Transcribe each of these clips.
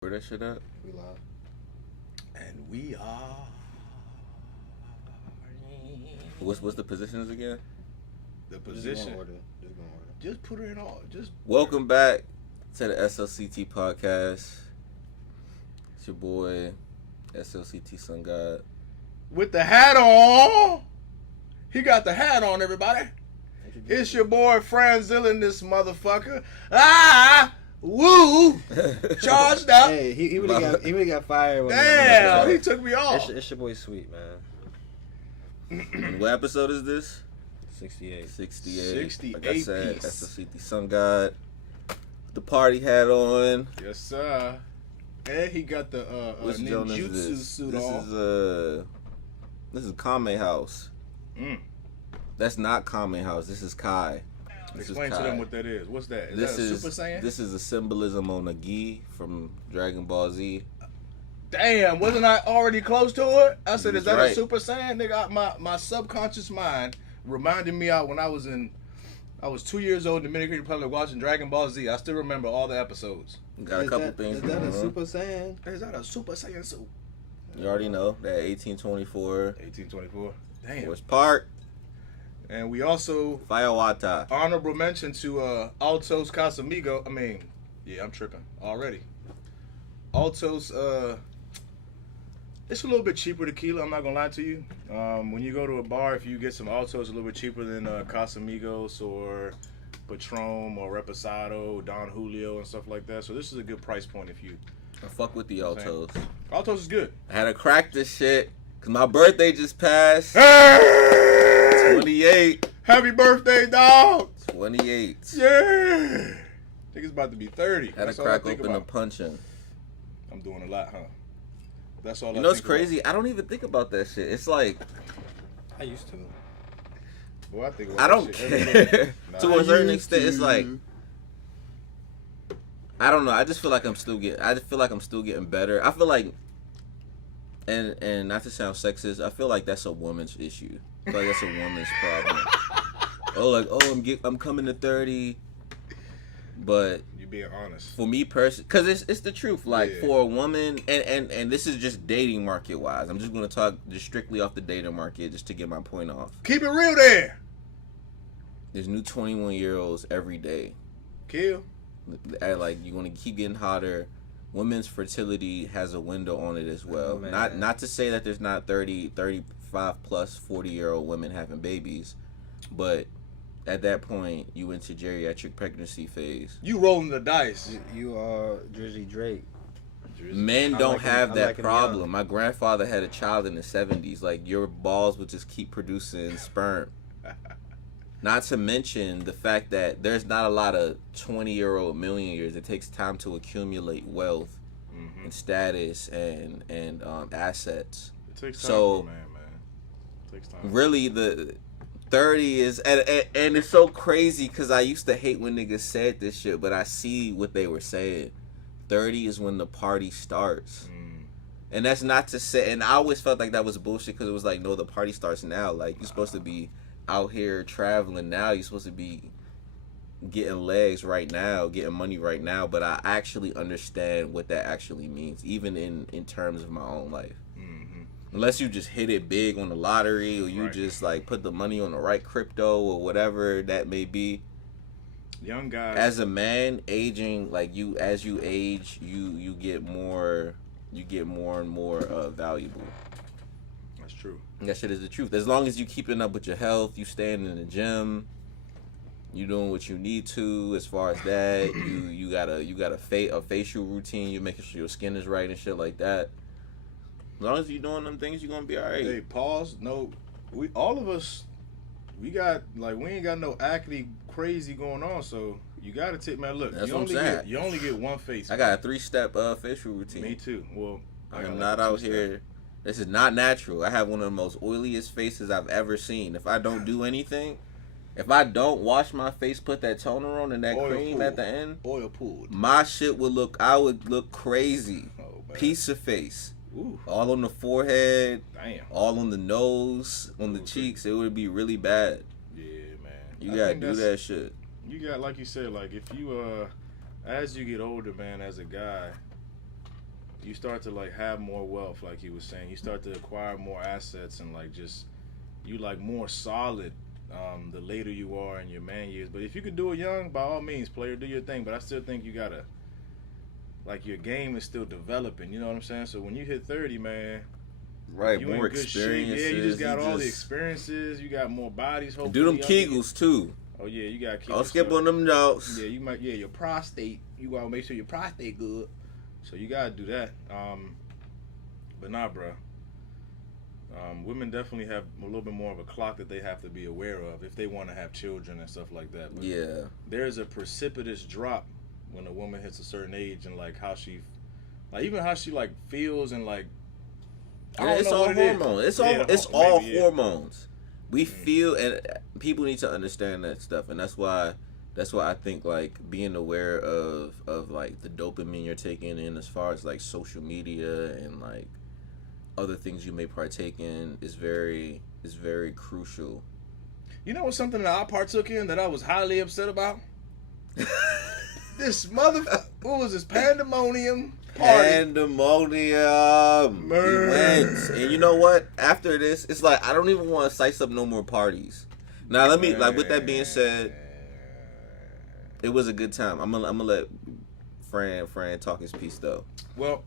Where that shit at? We live. And we are. What's the positions again? The Just position. go in order. Just go in order. Just put it in all. Just Welcome back to the SLCT Podcast. It's your boy, SLCT Sun God. with the hat on. He got the hat on, everybody. It's your boy Franzilla in this motherfucker. Woo! Charged up. Hey, he really got fired. When Damn, he took me off. It's your boy Sweet, man. What episode is this? 68. 68. Like I 68 said, piece. SLCT Sun God. The party hat on. Yes, sir. And he got the Which joint is ninjutsu this? suit This on. This is Kame House. Mm. That's not Kame House. This is Kai. This is Explain to Kai. them what that is. What's that? Is This that a is Super Saiyan? This is a symbolism on a gi from Dragon Ball Z. Damn, wasn't I already close to it? I said, You is that was a Super Saiyan? Nigga, my subconscious mind reminded me out when I was 2 years old in the Dominican Republic watching Dragon Ball Z. I still remember all the episodes. Got a couple things. Is that going a on. Super Saiyan? Is that a Super Saiyan suit? You already know that 1824 1824. Damn. Forest Park, And we also Fayawata. honorable mention to Altos Casamigo. I mean, yeah, I'm tripping already. Altos, it's a little bit cheaper tequila. I'm not gonna lie to you. When you go to a bar, if you get some Altos, a little bit cheaper than Casamigos or Patron or Reposado, Don Julio and stuff like that. So this is a good price point if you. I fuck with the Altos. Altos is good. I had to crack this shit because my birthday just passed. Hey! 28. Happy birthday, dog! 28. Yeah. I think it's about to be 30. Had to That's all crack I think open the about. punching. I'm doing a lot, huh? That's all. You I know what's think about. crazy? I don't even think about that shit. It's like, I used to. Boy, I think about I that don't shit every day. care. Nah, To a certain extent, it's like, I don't know. I just feel like I'm still getting better. I feel like, and not to sound sexist, I feel like that's a woman's issue. I feel like that's a woman's problem. I'm coming to 30, but You being honest. for me personally, because it's the truth. Like Yeah. for a woman, and this is just dating market wise. I'm just gonna talk just strictly off the dating market just to get my point off. Keep it real there. There's new 21-year-olds every day. Kill. Like you want to keep getting hotter. Women's fertility has a window on it as well. Oh, man. Not to say that there's not 30, 35 plus 40-year-old women having babies, but at that point you into geriatric pregnancy phase. You rolling the dice. You are Jersey Drake. Men I'm don't liking- have I'm that liking problem. young. My grandfather had a child in the 70s. Like your balls would just keep producing sperm. Not to mention the fact that there's not a lot of 20-year-old millionaires. It takes time to accumulate wealth Mm-hmm. and status and assets. It takes time So- for a man. It takes time. Really, the 30 is and it's so crazy because I used to hate when niggas said this shit, but I see what they were saying. 30 is when the party starts. Mm. And that's not to say, and I always felt like that was bullshit because it was like, no, the party starts now. Like, you're supposed to be out here traveling now. You're supposed to be getting legs right now, getting money right now. But I actually understand what that actually means, even in terms of my own life. Mm-hmm. Unless you just hit it big on the lottery or you Right. just, like, put the money on the right crypto or whatever that may be. Young guys. As a man, aging, like, as you age, you get more and more valuable. That's true. That shit is the truth. As long as you keeping up with your health, you staying in the gym, you doing what you need to as far as that. you got a facial routine. You making sure your skin is right and shit like that. As long as you doing them things, you're gonna be alright. Hey, pause. No, all of us, we ain't got no acne crazy going on. So you gotta take, man. Look, That's you what I'm only saying. you only get one face. I got a 3-step facial routine. Me too. Well, I got am like not a out 2-step. here. This is not natural. I have one of the most oiliest faces I've ever seen. If I don't do anything, if I don't wash my face, put that toner on and that Oil cream pool. at the end, Oil pulled. my shit I would look crazy. Oh man. Piece of face. Ooh, All on the forehead, damn. all on the nose, on the Ooh, cheeks. It would be really bad. Yeah, man. You I gotta think do that's- that shit. You got, like you said, like if you as you get older, man, as a guy, you start to like have more wealth, like he was saying. You start to acquire more assets and like just you like more solid the later you are in your man years. But if you could do it young, by all means, player, do your thing. But I still think you gotta like your game is still developing. You know what I'm saying? So when you hit 30, man. Right, You more in good experiences. shape. Yeah, you just got all the experiences. You got more bodies. Hopefully, do them Kegels too. Oh yeah, you got Kegels. Don't skip on them jokes. Yeah, you might. Yeah, your prostate. You gotta make sure your prostate good. So you gotta do that. But nah, bro. Women definitely have a little bit more of a clock that they have to be aware of if they want to have children and stuff like that. But yeah, there's a precipitous drop when a woman hits a certain age and like how she, like even how she like feels and like. Yeah, it's all hormones. It's all hormones. We feel, and people need to understand that stuff, and that's why I think like being aware of like the dopamine you're taking in as far as like social media and like other things you may partake in is very crucial. You know what's something that I partook in that I was highly upset about? This motherfucker, what was this pandemonium? Pandemonium. We went. And you know what? After this, it's like I don't even want to size up no more parties. Now let me like with that being said, it was a good time. I'm gonna let Fran talk his piece though. Well,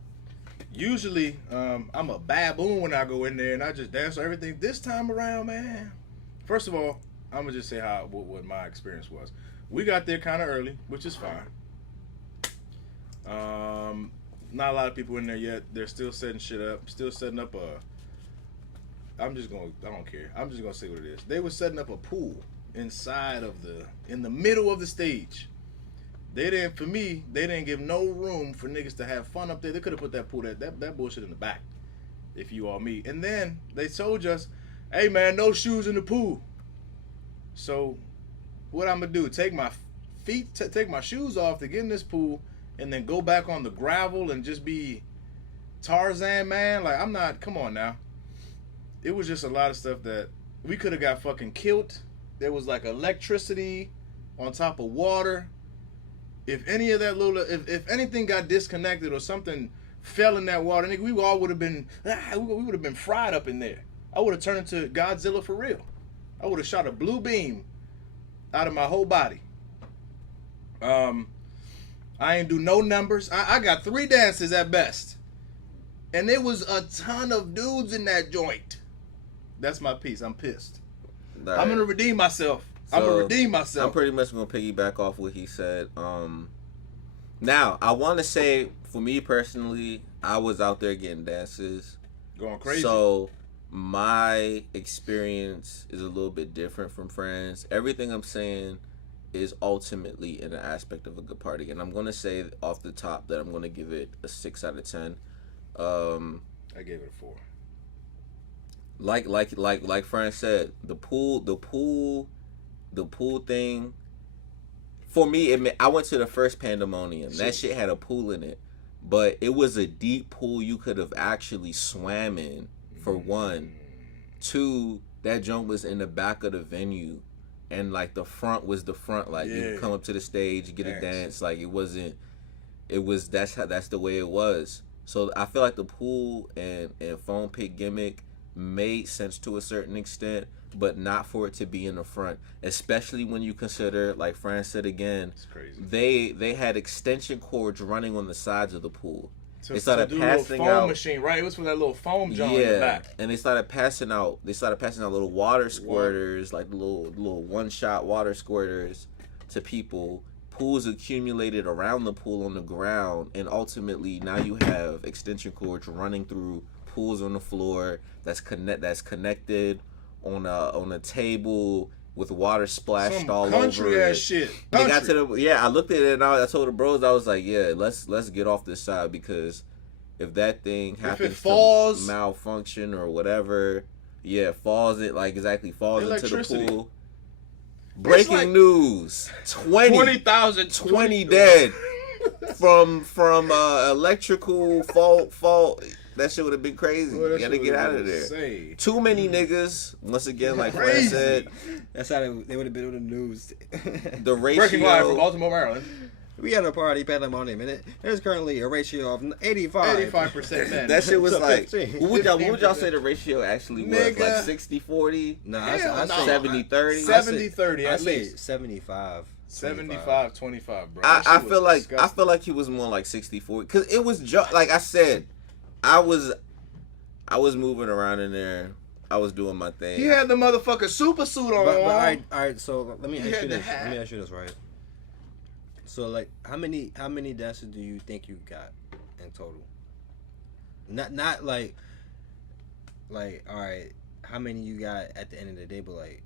usually I'm a baboon when I go in there and I just dance or everything. This time around, man. First of all, I'm gonna just say what my experience was. We got there kind of early, which is fine. Not a lot of people in there yet. They're still setting shit up. Still setting up I don't care. I'm just gonna say what it is. They were setting up a pool in the middle of the stage. They didn't give no room for niggas to have fun up there. They could have put that pool, that bullshit in the back, if you all me. And then they told us, hey man, no shoes in the pool. So what I'm gonna do? Take my shoes off to get in this pool and then go back on the gravel and just be Tarzan, man? Like, I'm not, come on now. It was just a lot of stuff that we could have got fucking killed. There was like electricity on top of water. If any of that if anything got disconnected or something fell in that water, nigga, we all would have been, we would have been fried up in there. I would have turned into Godzilla for real. I would have shot a blue beam out of my whole body. I ain't do no numbers. I got 3 dances at best. And there was a ton of dudes in that joint. That's my piece. I'm pissed. Right. I'm going to redeem myself. I'm pretty much going to piggyback off what he said. Now, I want to say, for me personally, I was out there getting dances. Going crazy. So, my experience is a little bit different from friends. Everything I'm saying is ultimately in an aspect of a good party, and I'm gonna say off the top that I'm gonna give it a 6 out of 10. I gave it a 4. Like Fran said, the pool thing. For me, I went to the first Pandemonium. That shit had a pool in it, but it was a deep pool you could have actually swam in. For 1, 2, that joint was in the back of the venue. And like the front was the front, like you could come up to the stage, get a dance. Like that's the way it was. So I feel like the pool and foam pit gimmick made sense to a certain extent, but not for it to be in the front. Especially when you consider, like Fran said again, it's crazy. They had extension cords running on the sides of the pool. They started passing out foam machine, right? It was for that little foam jump in the back. And they started passing out little water squirters, like little one-shot water squirters to people. Pools accumulated around the pool on the ground, and ultimately now you have extension cords running through pools on the floor that's connected on a table with water splashed all over it. Country ass shit. They got to I looked at it and I told the bros, I was like, yeah, let's get off this side, because if that thing happens to malfunction or whatever, falls into the pool. Breaking news: 20 dead from electrical fault. That shit would have been crazy. You gotta get out of there. Too many niggas. Once again, like Fred said, that's how they would have been on the news. The ratio. Breaking live from Baltimore, Maryland. We had a party, paid them on him, and there's currently a ratio of 85% men. That shit was So like, 15. what would y'all say the ratio actually was? Nigga. Like 60-40? No, Hell I no. say 70-30? 70-30 I at say least. 75. 75-25, bro. That I shit feel was like disgusting. he was more like 60-40 because it was like I said, I was moving around in there. I was doing my thing. He had the motherfucking super suit on. But all right. So let me He ask had you the this. hat. Let me ask you this, right? So like, how many dances do you think you got in total? Not like all right, how many you got at the end of the day, but like,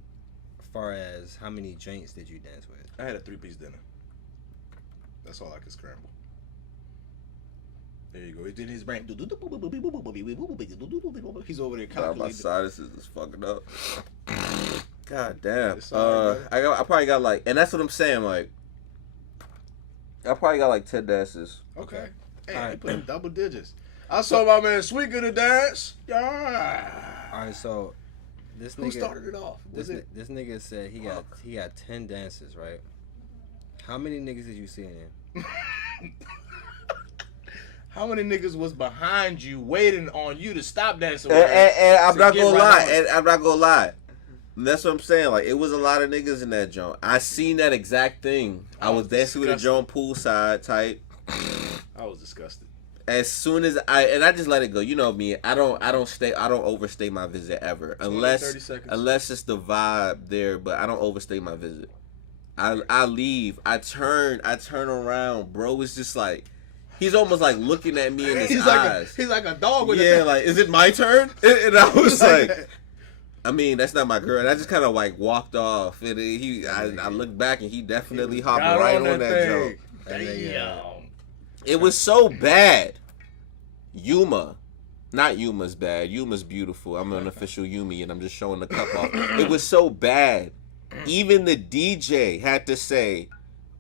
as far as how many joints did you dance with? I had a 3-piece dinner. That's all I could scramble. There you go. It's in his brain. He's over there My calculating. sinuses is fucking up. God damn. It's all right, I probably got like, and that's what I'm saying. Like, I probably got like 10 dances. Okay. Hey, All he right. put in double digits. I saw my man Sweet gonna dance. Yeah. All right, so this Who nigga started it off? Was it? this nigga said he got 10 dances, right? How many niggas did you see in there? How many niggas was behind you waiting on you to stop dancing? And I'm to not get gonna right lie. on it? And I'm not gonna lie. That's what I'm saying. Like, it was a lot of niggas in that joint. I seen that exact thing. I was dancing with a joint poolside type. I was disgusted. As soon as I just let it go. You know me. I don't overstay my visit ever. 30 Unless seconds. it's the vibe there, but I don't overstay my visit. I leave. I turn around. Bro is just like, he's almost like looking at me in his eyes. He's like a dog with Yeah, a like, is it my turn? And I was like, I mean, that's not my girl. And I just kind of like walked off. And I looked back and he definitely hopped got right on that thing. jump. Damn. It was so bad. Not Yuma's bad. Yuma's beautiful. I'm an official Yumi and I'm just showing the cup off. It was so bad. Even the DJ had to say,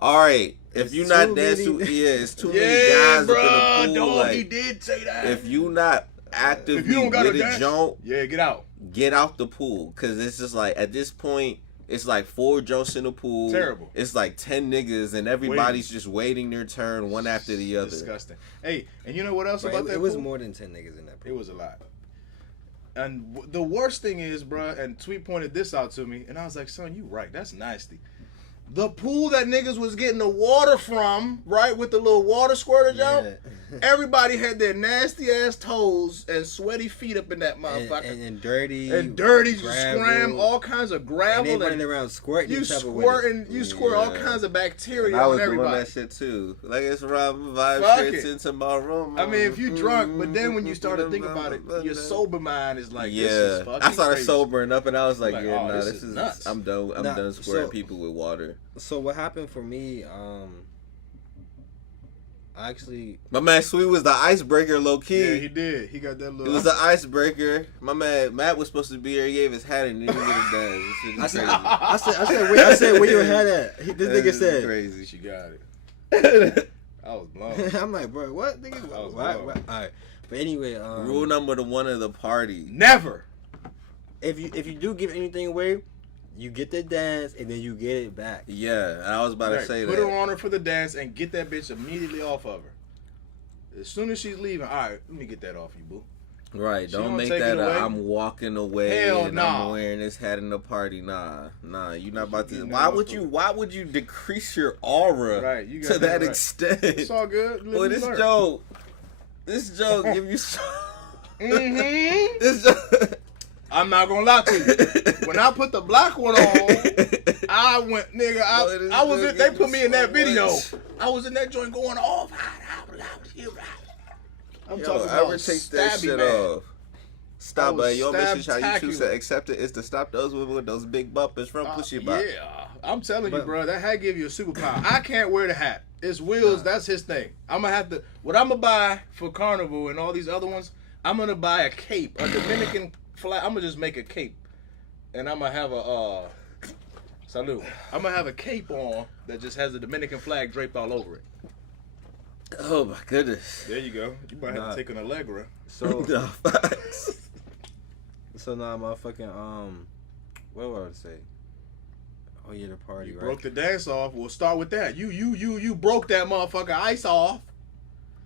all right, if you're not dancing, it's too many guys bro, up in the pool. dog, Like, he did say that. if you not actively If you don't got with a a dance, jump, yeah, get out. get out the pool. Because it's just like, at this point, it's like 4 jumps in the pool. Terrible. It's like 10 niggas and everybody's just waiting their turn one after the other. Disgusting. Hey, and you know what else Bro, about that it was pool? more than 10 niggas in that pool. It was a lot. And the worst thing is, bro, and Tweet pointed this out to me, and I was like, son, you right. That's nasty. The pool that niggas was getting the water from, right, with the little water squirter jump, everybody had their nasty ass toes and sweaty feet up in that motherfucker. And dirty. gravel, scram, all kinds of gravel. And they running around squirting you each other with it. you squirt all Yeah. kinds of bacteria I was on doing everybody. that shit too. Like, it's robbing vibes Fuck straight it. into my room. I mean, if you drunk, but then when you start to think about it, your sober mind is like, this is fucking I started crazy. sobering up, and I was like, Like, yeah, oh, nah, this this is is nuts. I'm done. I'm Nah, done squaring so- people with water. So what happened for me? I actually. My man Sweet was the icebreaker, low key. Yeah, he did. He got that It little. was the icebreaker. My man Matt was supposed to be here. He gave his hat and didn't get it done. This shit is crazy. I said where your head at? This This nigga is said. crazy. She got it. I was blown. I'm like, bro, what? Nigga, I was why? blown. All right, but anyway, Rule number 1 of the party. Never. if you do give anything away, you get the dance and then you get it back. Yeah, I was about to Right, say put that. her on her for the dance and get that bitch immediately off of her. As soon as she's leaving, all right, let me get that off you, boo. Right, She don't don't make take that it away? I'm walking away Hell and nah. I'm wearing this hat in the party. Nah, you're not about to. You Why know would what? you? Why would you decrease your aura Right, you got to that that right. extent? It's all good. Live Boy, and this learn. joke give you. So, Mm-hmm. this joke. I'm not gonna lie to you. When I put the black one on, I went, nigga. Boy, this I was. joke They give put you me in that so video. much. I was in that joint going off. I'm Yo, talking ever about take that stabby, shit man. off? Stop, was man. Your message how you choose to stab-tacular. accept it is to stop those women with those big bumpers from pushing back. Yeah, I'm telling you, But- bro. That hat give you a superpower. I can't wear the hat. It's Will's. That's his thing. I'm gonna have to. What I'm gonna buy for Carnival and all these other ones, I'm gonna buy a cape, a Dominican flag. I'm gonna just make a cape, and I'm gonna have a salute. I'm gonna have a cape on that just has the Dominican flag draped all over it. Oh my goodness. There you go. You might have Nah. to take an Allegra. So No, facts. so now motherfucking what was I to say? Oh yeah, the party. You right? broke the dance off. We'll start with that. You broke that motherfucker ice off.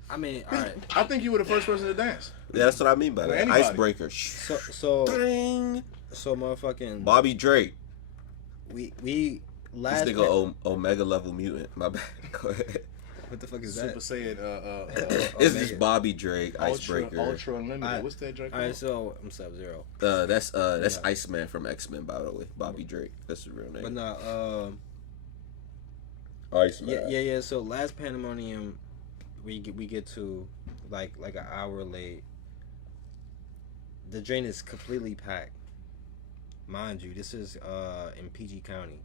I mean, all right. I think you were the first person to dance. Yeah, that's what I mean by that. Anybody. Icebreaker. So Ding. motherfucking Bobby Drake. we last. This nigga Omega level mutant. My bad. Go ahead. What the fuck is Super that? Saiyan. It's just Bobby Drake, Icebreaker. Ultra Unlimited. Alright. What's that drink? All right, so I'm Sub-Zero. That's Yeah. Iceman from X-Men, by the way. Bobby Drake. That's the real name. But no, Iceman. yeah. So last Pandemonium, we get to like an hour late. The drain is completely packed. Mind you, this is in PG County.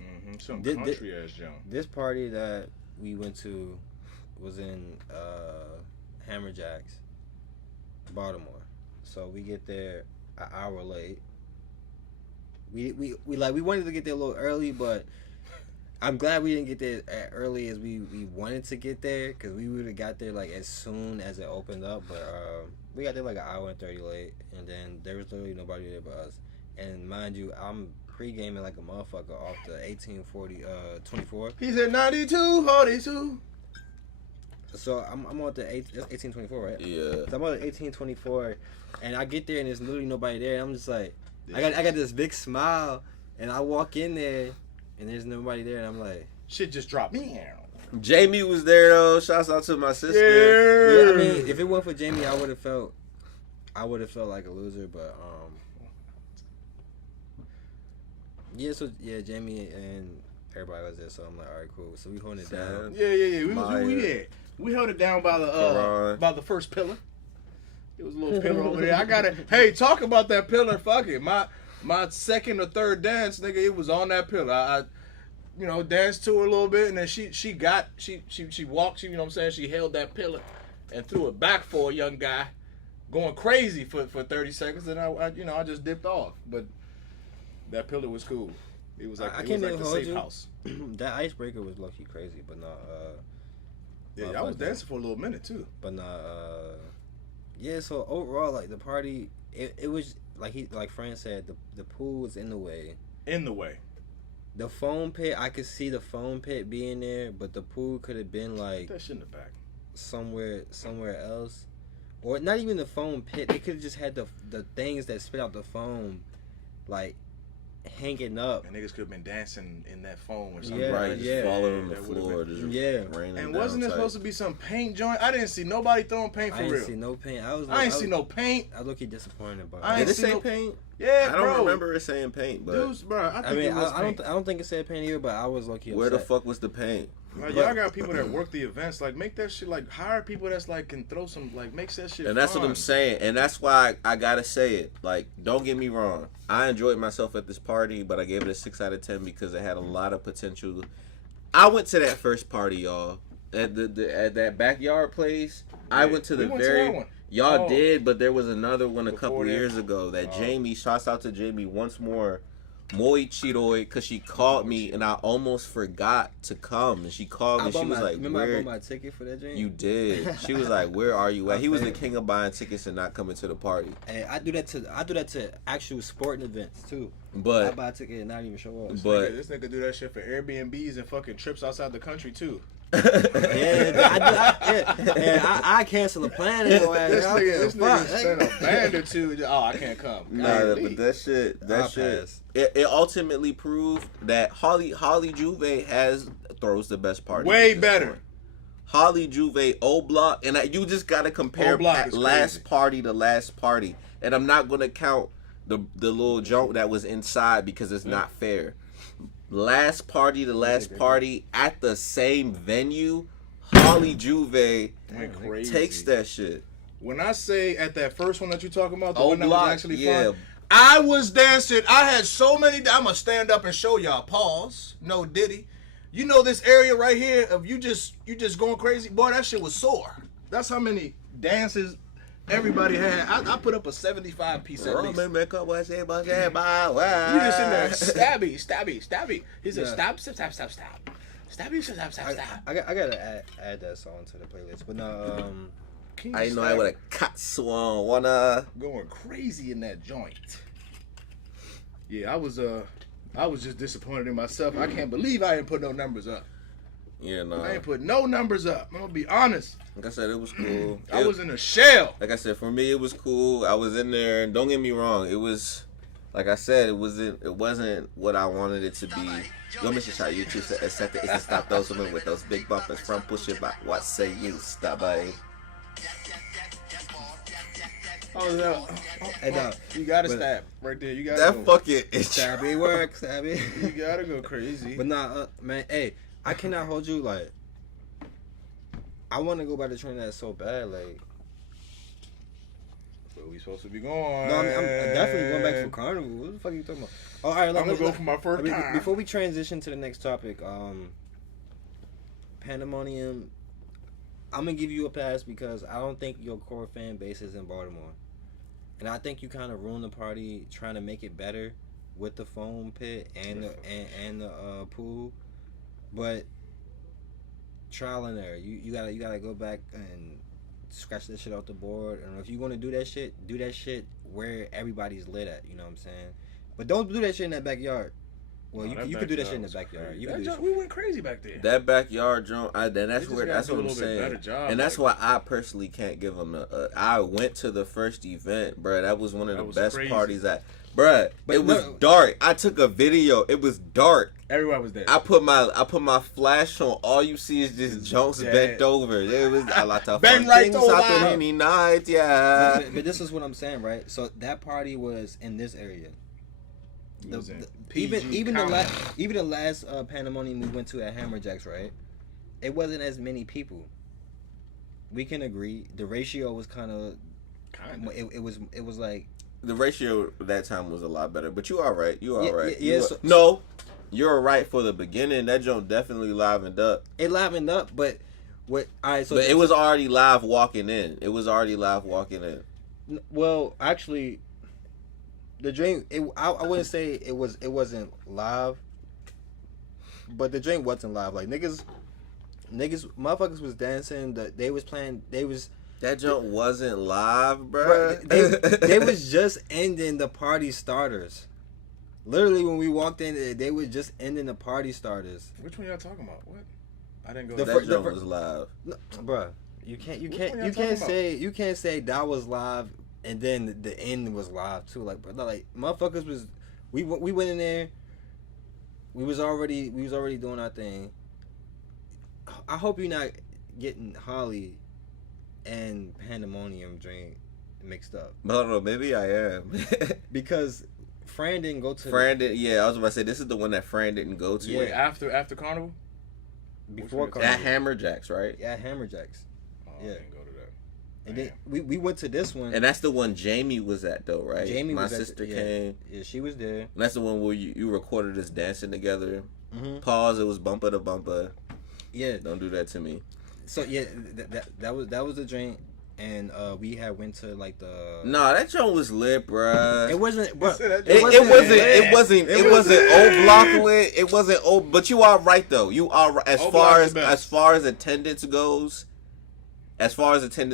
Mm-hmm. Some Did- country ass junk. This party that we went to was in Hammerjacks, Baltimore. So we get there an hour late. We wanted to get there a little early, but I'm glad we didn't get there as early as we wanted to get there, because we would have got there like as soon as it opened up. But we got there like an hour and 30 late, and then there was literally nobody there but us. And mind you, I'm pre-gaming like a motherfucker off the 1840 24. He said 92, 42. So I'm on the 1824, right? Yeah. So I'm on the 1824, and I get there and there's literally nobody there. And I'm just like, I got this big smile, and I walk in there, and there's nobody there, and I'm like, Shit just dropped me. Jamie was there though. Shouts out to my sister. yeah. I mean, if it weren't for Jamie, I would have felt like a loser. But yeah. So yeah, Jamie and everybody was there. So I'm like, all right, cool. So we holding it down. Yeah. We held it down by the first pillar. It was a little pillar over there. I got it. Hey, talk about that pillar. Fuck it. My second or third dance, nigga, it was on that pillar. I danced to her a little bit, and then she walked. You know what I'm saying? She held that pillar and threw it back for a young guy, going crazy for 30 seconds, and I just dipped off. But that pillar was cool. It was like I it can't was like even the hold safe you. house. That icebreaker was low-key crazy, but not. Yeah, I was dancing for a little minute too. But not. Yeah. So overall, like the party, it was like Fran said, the pool was in the way. In the way. The foam pit, I could see the foam pit being there, but the pool could have been like That shit in the back. somewhere else, or not even the foam pit. They could have just had the things that spit out the foam, like hanging up. And niggas could have been dancing in that foam or something. Yeah, Right, just yeah. falling on the That would've floor. been- Just raining And down wasn't there tight. supposed to be some paint joint? I didn't see nobody throwing paint for I real. didn't see no paint. I ain't see no paint. I was looking disappointed about I it. ain't Did it see say no- paint? Yeah, I bro. don't remember it saying paint, but Dudes, bro, I think it was I paint. don't think it said paint either, but I was low-key where the upset. fuck was the paint? Like, y'all got people that work the events. Like, make that shit, like, hire people that's, like, can throw some, like, makes that shit And that's fun. what I'm saying. And that's why I gotta say it. Like, don't get me wrong. I enjoyed myself at this party, but I gave it a 6 out of 10 because it had a lot of potential. I went to that first party, y'all. At at that backyard place. I went to we the went to that one. Y'all Oh. did, but there was another one a Before couple that? years ago that Oh. Jamie, shouts out to Jamie once more. Moi Chiroy, because she called me and I almost forgot to come. And she called me. She was like, remember I where? bought my ticket for that drink? You did. She was like, "Where are you at?" He was the Okay. king of buying tickets and not coming to the party. Hey, I do that to actual sporting events too. I But buy a ticket and not even show up. but This nigga do that shit for Airbnbs and fucking trips outside the country, too. I cancel a plan anyway. This I nigga don't give a spent a fuck. band or two. Oh, I can't come. nah, Golly. but that shit, I'll pass. it ultimately proved that Holly Juve throws the best party. Way at this better. point. Holly Juve, O Block, and you just gotta compare O Block is last crazy. party to last party, and I'm not gonna count the little joke that was inside because it's not fair. Last party to last party at the same venue, Holly Juve Went crazy. takes that shit. When I say at that first one that you talking about, the O one that was Block, actually yeah. fun, I was dancing. I had so many. I'm gonna stand up and show y'all. Pause. No Diddy. You know this area right here of you just going crazy, boy. That shit was sore. That's how many dances everybody had. I put up a 75 piece at least. You just in there, stabby. He said, Yeah. stop. Stabby, stop. I gotta add that song to the playlist, but no. Can you I know I stop would have cut swan wanna. going crazy in that joint. Yeah, I was I was just disappointed in myself. I can't believe I didn't put no numbers up. Yeah, no. I ain't put no numbers up. I'm gonna be honest. Like I said, it was cool. I was in a shell. Like I said, for me, it was cool. I was in there, and don't get me wrong, it was, like I said, it wasn't what I wanted it to be. Yo, Mr. Shot, you choose to accept it is to stop those women with those big bumpers from push it back. What say you? Stop by. Oh no! Hey, no. You gotta But- stab right there. You gotta That go. fucking Stabby work, stabby. You gotta go crazy. But nah, man, hey, I cannot hold you, like, I want to go by the train that's so bad, like. Where we supposed to be going? No, I'm definitely going back for Carnival. What the fuck are you talking about? Oh, all right, I'm gonna go for my first time. Before we transition to the next topic, Pandemonium, I'm gonna give you a pass because I don't think your core fan base is in Baltimore, and I think you kind of ruined the party trying to make it better with the foam pit and the pool, but trial and error. You gotta go back and scratch that shit off the board, and if you want to do that shit where everybody's lit at. You know what I'm saying? But don't do that shit in that backyard. Well, No, you could do that shit in the backyard. You can do that we went crazy back there. That backyard joint, that's just where gotta that's do a what I'm little bit better saying, job, and that's like- why I personally can't give them. I went to the first event, bro. That was one of That the was best crazy. parties bruh. But It was no- dark. I took a video. It was dark. Everybody was there. I put my flash on. All you see is just junks dead. bent over. There was a lot of Bend fun right things over. happen any night, yeah. but this is what I'm saying, right? So that party was in this area. It was in PG Even County. the last Pandemonium we went to at Hammerjacks, right? It wasn't as many people. We can agree. The ratio was kind of. It was like. The ratio that time was a lot better, but you all right. You all Yeah, right. yeah, You so- no, you're right for the beginning. That joint definitely livened up. It livened up, but what? All right, so But it was already live walking in. Well, actually, the drink. I wouldn't say it wasn't live, but the drink wasn't live. Like niggas, motherfuckers was dancing. They was playing. That joint wasn't live, bro. Bruh, they was just ending the party starters. Literally, when we walked in, they was just ending the party starters. Which one y'all talking about? What? I didn't go. The to That fir- joint was live. No, bruh, you can't Which one y'all talking you can't say that was live and then the end was live too. Like, bro, like motherfuckers was we went in there. We was already doing our thing. I hope you're not getting Holly and Pandemonium drink mixed up I don't know. Maybe I am. because Fran didn't go to Fran didn't. Yeah, I was about to say this is the one that Fran didn't go to. Yeah. Wait, after Carnival? before Which one At Carnival. Hammerjacks, right? Yeah, Hammerjacks. Oh, Yeah. I didn't go to that. And then Damn. we went to this one. And that's the one Jamie was at, though, right? Jamie My was at sister yeah. came. Yeah, she was there. And that's the one where you recorded us dancing together. Mm-hmm. Pause. It was bumper to bumper. Yeah. Don't do that to me. So yeah, that was the drink, and we had went to like the. Nah, that joint was lit, bruh. It wasn't, bro. said that It wasn't It O Block lit. It wasn't O. But you are right though. You are right. O Block is the best. As far as attendance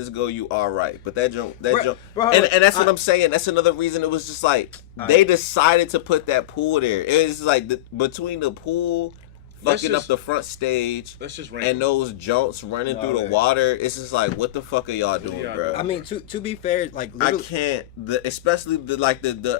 goes, you are right. But that joint, Bro, and that's what I'm saying. That's another reason it was just like they decided to put that pool there. It was like between the pool, fucking up the front stage, Let's just rank and those jonts running through the water. It's just like, what the fuck are y'all doing, y'all bro? doing? I mean, to be fair, like I literally, can't. Especially the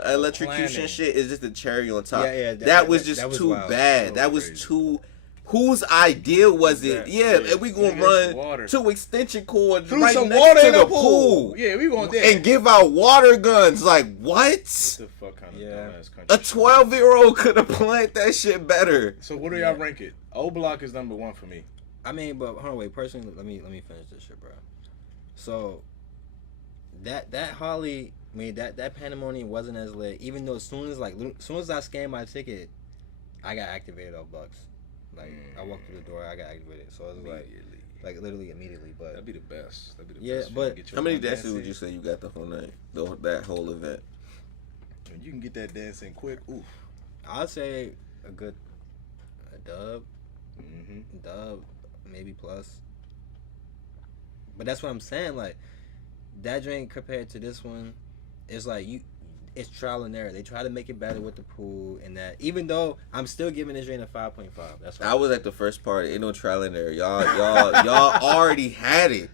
electrocution planning. shit is just the cherry on top. Yeah, that was just that was too wild. bad. So that was crazy. too. Whose idea was it? Exactly. Yeah, and we gonna Get some water. run 2 extension cords Threw right some next water to in the the pool. Yeah, we want that. And give out water guns. Like what? What the fuck kind of dumbass country? A 12-year-old could have planned that shit better. So what do y'all rank it? O Block is number 1 for me. I mean, but hold on, wait. Personally, let me finish this shit, bro. So that Holly, I mean that Pandemonium wasn't as lit. Even though as soon as I scanned my ticket, I got activated off Bucks. Like I walked through the door, I got activated. So it was like literally immediately. But That'd be the best. That'd be the Yeah, best. but- Get your How many one dance dances would in. you say you got the whole night? That whole event. When you can get that dance in quick, oof. I'd say a dub, Mm-hmm. maybe plus. But that's what I'm saying. Like that drink compared to this one, it's like it's trial and error. They try to make it better with the pool and that. Even though I'm still giving this rating a 5.5. That's right. I was at the first party. Ain't no trial in there. Y'all already had it.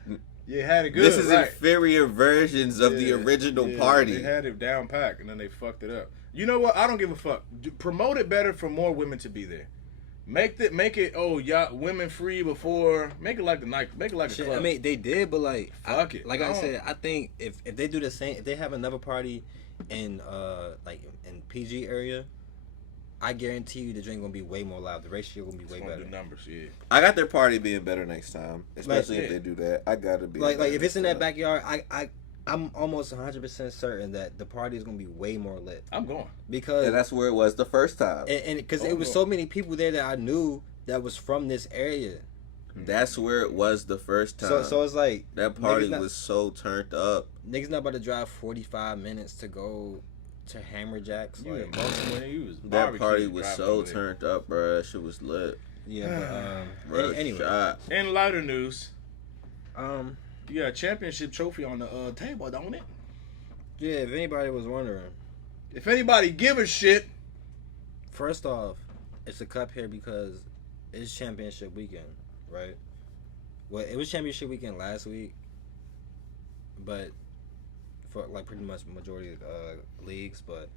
You had it good. This is right. inferior versions of the original party. They had it down packed, and then they fucked it up. You know what? I don't give a fuck. Promote it better for more women to be there. Make it. Oh, y'all women free before. Make it like the night. Make it like a club. I mean, they did, but like, fuck it. Like I said, I think if they do the same, if they have another party in like in PG area, I guarantee you the drink gonna be way more loud. The ratio gonna be way better. The numbers, yeah. I got their party being better next time, especially if they do that. I gotta be like if it's in that backyard. I'm almost 100% certain that the party is gonna be way more lit. I'm going because that's where it was the first time, and because it was so many people there that I knew that was from this area. That's where it was the first time. So it's like that party was so turned up. Niggas not about to drive 45 minutes to go to Hammer Jacks. You like, in Baltimore, that party was so turned up, bro. That shit was lit. Yeah, but anyway. Shot. In lighter news, you got a championship trophy on the table, don't it? Yeah, if anybody was wondering. If anybody give a shit. First off, it's a cup here because it's championship weekend, right? Well, it was championship weekend last week, but for like pretty much majority of leagues, but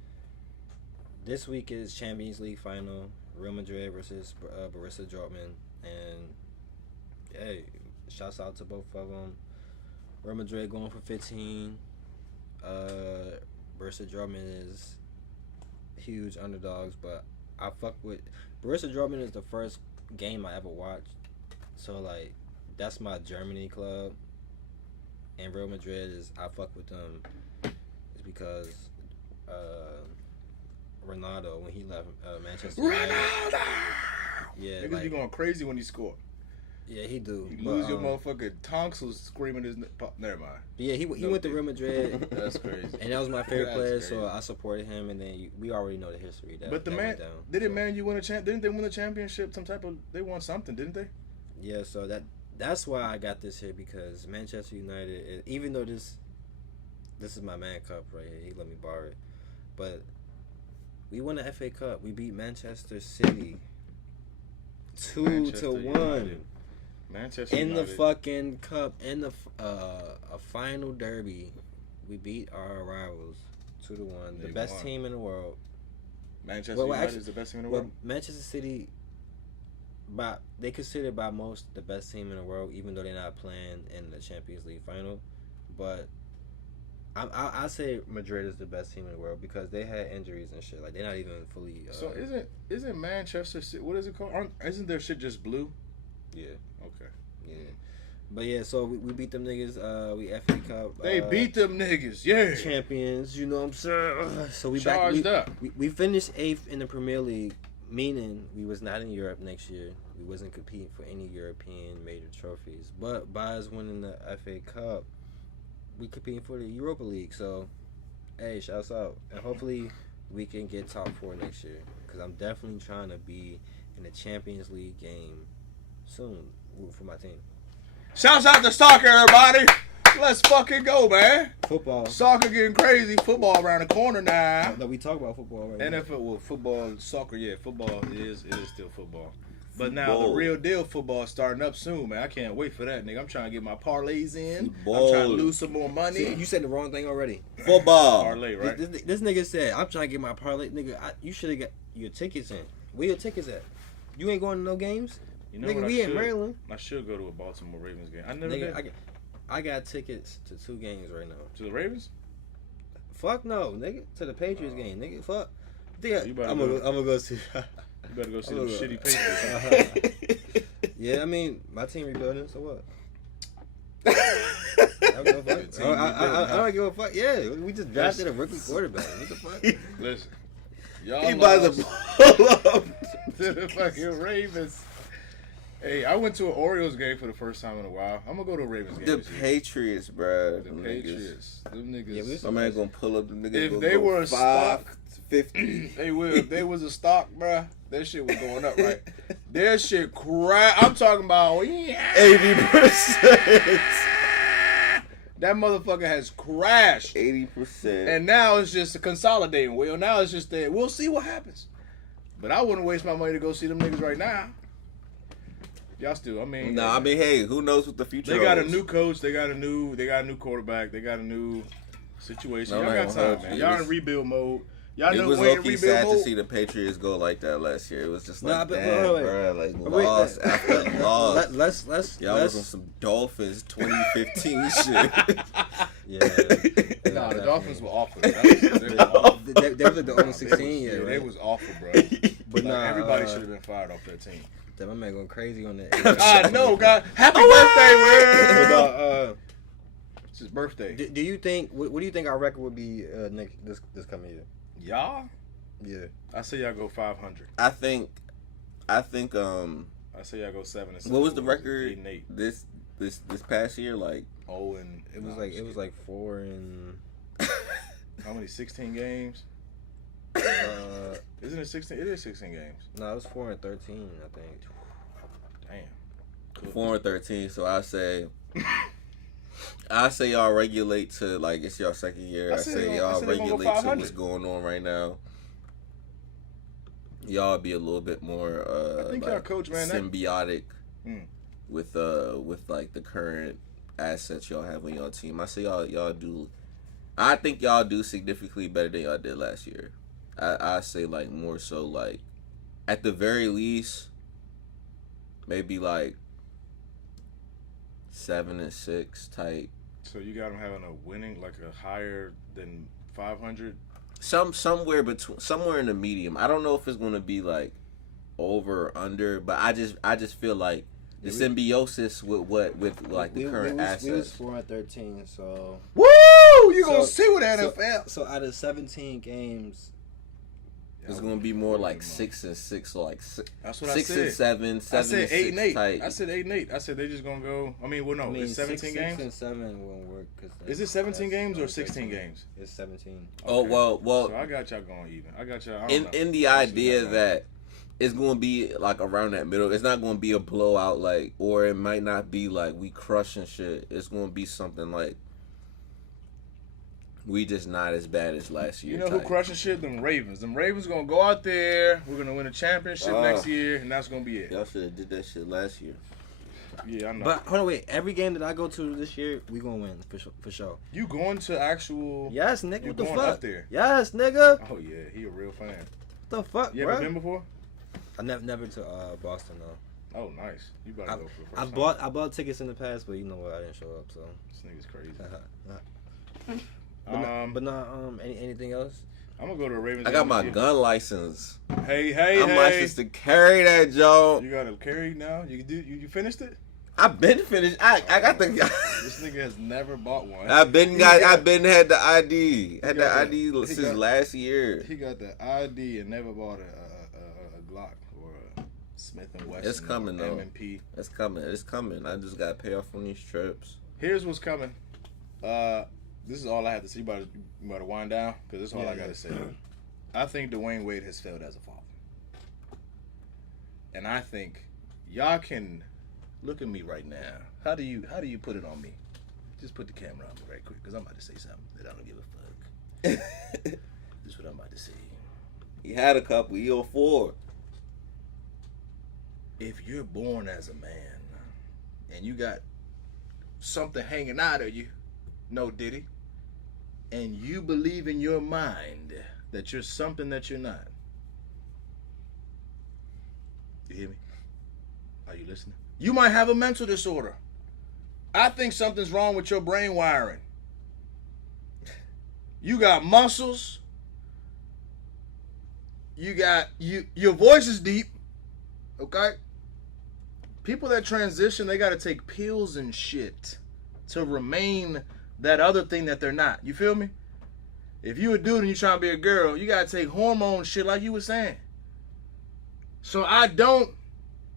this week is Champions League final, Real Madrid versus Borussia Dortmund, and hey, shouts out to both of them. Real Madrid going for 15. Borussia Dortmund is huge underdogs, but I fuck with Borussia Dortmund is the first game I ever watched, so like that's my Germany club, and Real Madrid is I fuck with them is because Ronaldo when he left Manchester United. Ronaldo! Yeah, niggas like, be going crazy when he score. Yeah, he do. You lose your motherfucking tonsils screaming his. Never mind. Yeah, he went to Real Madrid. That's crazy. And that was my favorite player, so I supported him. And then we already know the history. But the man, Man U win a champ? Didn't they win a championship? They won something, didn't they? Yeah, so that's why I got this here because Manchester United. Even though this is my man cup right here, he let me borrow it. But we won the FA Cup. We beat Manchester City 2-1. Manchester in United. the fucking cup, in the a final derby, we beat our rivals 2-1. The best team in the world. Manchester United is the best team in the world. Manchester City, they considered by most the best team in the world, even though they're not playing in the Champions League final. But I say Madrid is the best team in the world because they had injuries and shit. Like they're not even fully. So isn't Manchester City? What is it called? Isn't their shit just blue? Yeah. Okay. Yeah. But yeah, so we beat them niggas. We FA Cup. They beat them niggas. Yeah. Champions. You know what I'm saying? So we charged up. We finished 8th in the Premier League, meaning we was not in Europe next year. We wasn't competing for any European major trophies. But by us winning the FA Cup, we competing for the Europa League. So, hey, shouts out, and hopefully we can get top 4 next year. Because I'm definitely trying to be in the Champions League game soon for my team. Shouts out to soccer, everybody. Let's fucking go, man. Football. Soccer getting crazy. Football around the corner now. No, we talk about football right NFL, well, football, soccer, yeah, football is still football. But now Football. the real deal football is starting up soon, man. I can't wait for that, nigga. I'm trying to get my parlays in. Football. I'm trying to lose some more money. See, you said the wrong thing already. Football. Parlay, right? This nigga said, I'm trying to get my parlay. Nigga, you should have got your tickets in. Where your tickets at? You ain't going to no games? You know nigga, what we in Maryland. I should go to a Baltimore Ravens game. I never Nigga, did. I got tickets to 2 games right now. To the Ravens? Fuck no, nigga. To the Patriots game, nigga. Fuck. You better I'm go. gonna go see. You better go see them shitty Patriots. Yeah, I mean, my team rebuilding, so what? I don't give a fuck. I don't give a fuck. Yeah, we just drafted a rookie quarterback. What the fuck? Listen. Y'all He about to lost pull up. to the fucking Ravens. Hey, I went to an Orioles game for the first time in a while. I'm gonna go to a Ravens game. The this year. Patriots, bro. The Patriots. Them niggas. Yeah, My man gonna pull up the niggas. If gonna they go were a stock, 550. Hey, Will, if they was a stock, bruh, that shit was going up, right? Their shit I'm talking about, yeah. 80%. That motherfucker has crashed. 80%. And now it's just consolidating. Well, now it's just that we'll see what happens. But I wouldn't waste my money to go see them niggas right now. Y'all still, I mean. No, I mean, hey, who knows what the future They got a holds? new coach. They got a new quarterback. They got a new situation. No, Y'all man, got time, it man. was- Y'all in rebuild mode. Y'all It know was we're in low-key rebuild sad mode. to see the Patriots go like that last year. It was just Nah, like, but damn, wait. bro, like Wait, lost after lost. Let's Y'all was on some Dolphins 2015 shit. Yeah. Nah, the Dolphins were awful. They were awful. They was like the only They 16 was- year, yeah, right? they was awful, bro. But Like, nah, everybody should have been fired off that team. Damn, my man going crazy on that. I know, God. Happy birthday, But, man. It's his birthday. do you think? What do you think our record would be this coming year? Y'all? Yeah. I say y'all go 500. I think I say y'all go 7-7. what was the record 8-8. this past year? Like, Oh, and It was like 4 and how many? 16 games? Isn't it 16? It is 16 games. no, it was 4 and 13, I think. Damn. 4-13. So I say y'all regulate to like it's your second year. I say y'all they gonna go regulate to 500. what's going on right now. Y'all be a little bit more I think like y'all coach, man. That, symbiotic Mm. with like the current assets y'all have on your team. I say y'all do. I think y'all do significantly better than y'all did last year. I say like more so like at the very least maybe like 7-6 type. so you got them having a winning, like a higher than 500. Somewhere in the medium. I don't know if it's gonna be like over or under, but I just feel like the symbiosis with like the current assets. We was 4 and 13, so. Woo! You gonna see with the NFL. So out of 17 games, it's gonna be more like 6-6, like That's what I 6 said. and 7, 7 I said and 8 and 8. type. I said 8 and 8. I said they just gonna go. I mean, well, no, it's 17 6 games. and 7 won't work. Is it 17 games or 16 games? It's 17. Oh well. So I got y'all going even. I got y'all. I don't know. In the Let's see idea that that it's gonna be like around that middle. It's not gonna be a blowout, like, or it might not be like we crushing shit. It's gonna be something like we just not as bad as last year. You know who type. crushing shit? Them Ravens. Them Ravens gonna go out there. We're gonna win a championship next year, and that's gonna be it. Y'all should have did that shit last year. Yeah, I know. But hold on, wait. Every game that I go to this year, we gonna win for sure. You going to actual? Yes, nigga. You What the going fuck? up there? Yes, nigga. Oh yeah, he a real fan. What the fuck, You bro? ever been before? I never to Boston though. Oh, nice. You better go for the first I time. I bought tickets in the past, but you know what? I didn't show up. So. This nigga's crazy. Anything else? I'm gonna go to a Ravens. I got game my this year. gun license. Hey, I'm licensed to carry that joke. You got to carry now. You finished it? I've been finished. I got the. This nigga has never bought one. I've been had the ID. Had the got ID the- since he got- last year. He got the ID and never bought a Glock or a Smith and Wesson. It's coming, or though. M&P. It's coming. I just gotta pay off on these trips. Here's what's coming. This is all I have to say. You about to wind down because this is all I got to say. I think Dwayne Wade has failed as a father, and I think y'all can look at me right now. How do you put it on me? Just put the camera on me right quick because I'm about to say something that I don't give a fuck. This is what I'm about to say. He had a couple. He on 4. If you're born as a man and you got something hanging out of you, no Diddy, and you believe in your mind that you're something that you're not. You hear me? Are you listening? You might have a mental disorder. I think something's wrong with your brain wiring. You got muscles. Your voice is deep. Okay? People that transition, they got to take pills and shit to remain that other thing that they're not. You feel me? If you a dude and you trying to be a girl, you got to take hormone shit like you were saying. So I don't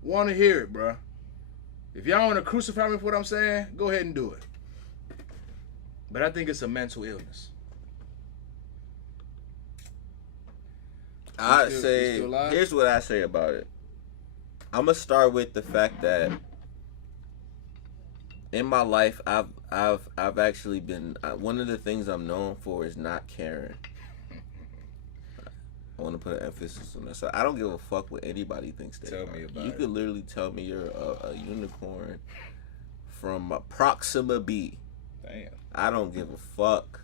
want to hear it, bro. If y'all want to crucify me for what I'm saying, go ahead and do it. But I think it's a mental illness. I'd You say, still alive? here's what I say about it. I'm gonna start with the fact that in my life, I've actually been one of the things I'm known for is not caring. I want to put an emphasis on that. So I don't give a fuck what anybody thinks they Tell are. me about You it. could literally tell me you're a unicorn from Proxima B. Damn. I don't give a fuck.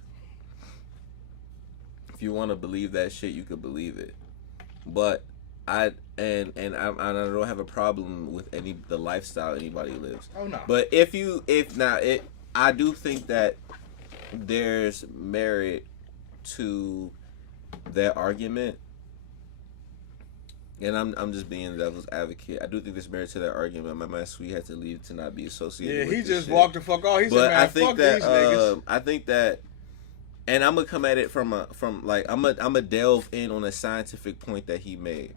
If you want to believe that shit, you could believe it. But I don't have a problem with the lifestyle anybody lives. Oh no. But I do think that there's merit to that argument. And I'm just being the devil's advocate. I do think there's merit to that argument. My man Sweet had to leave to not be associated Yeah, with he this just shit. walked the fuck off. He said, But man, I think fuck that these niggas. I think that, and I'm gonna come at it from I'm gonna delve in on a scientific point that he made.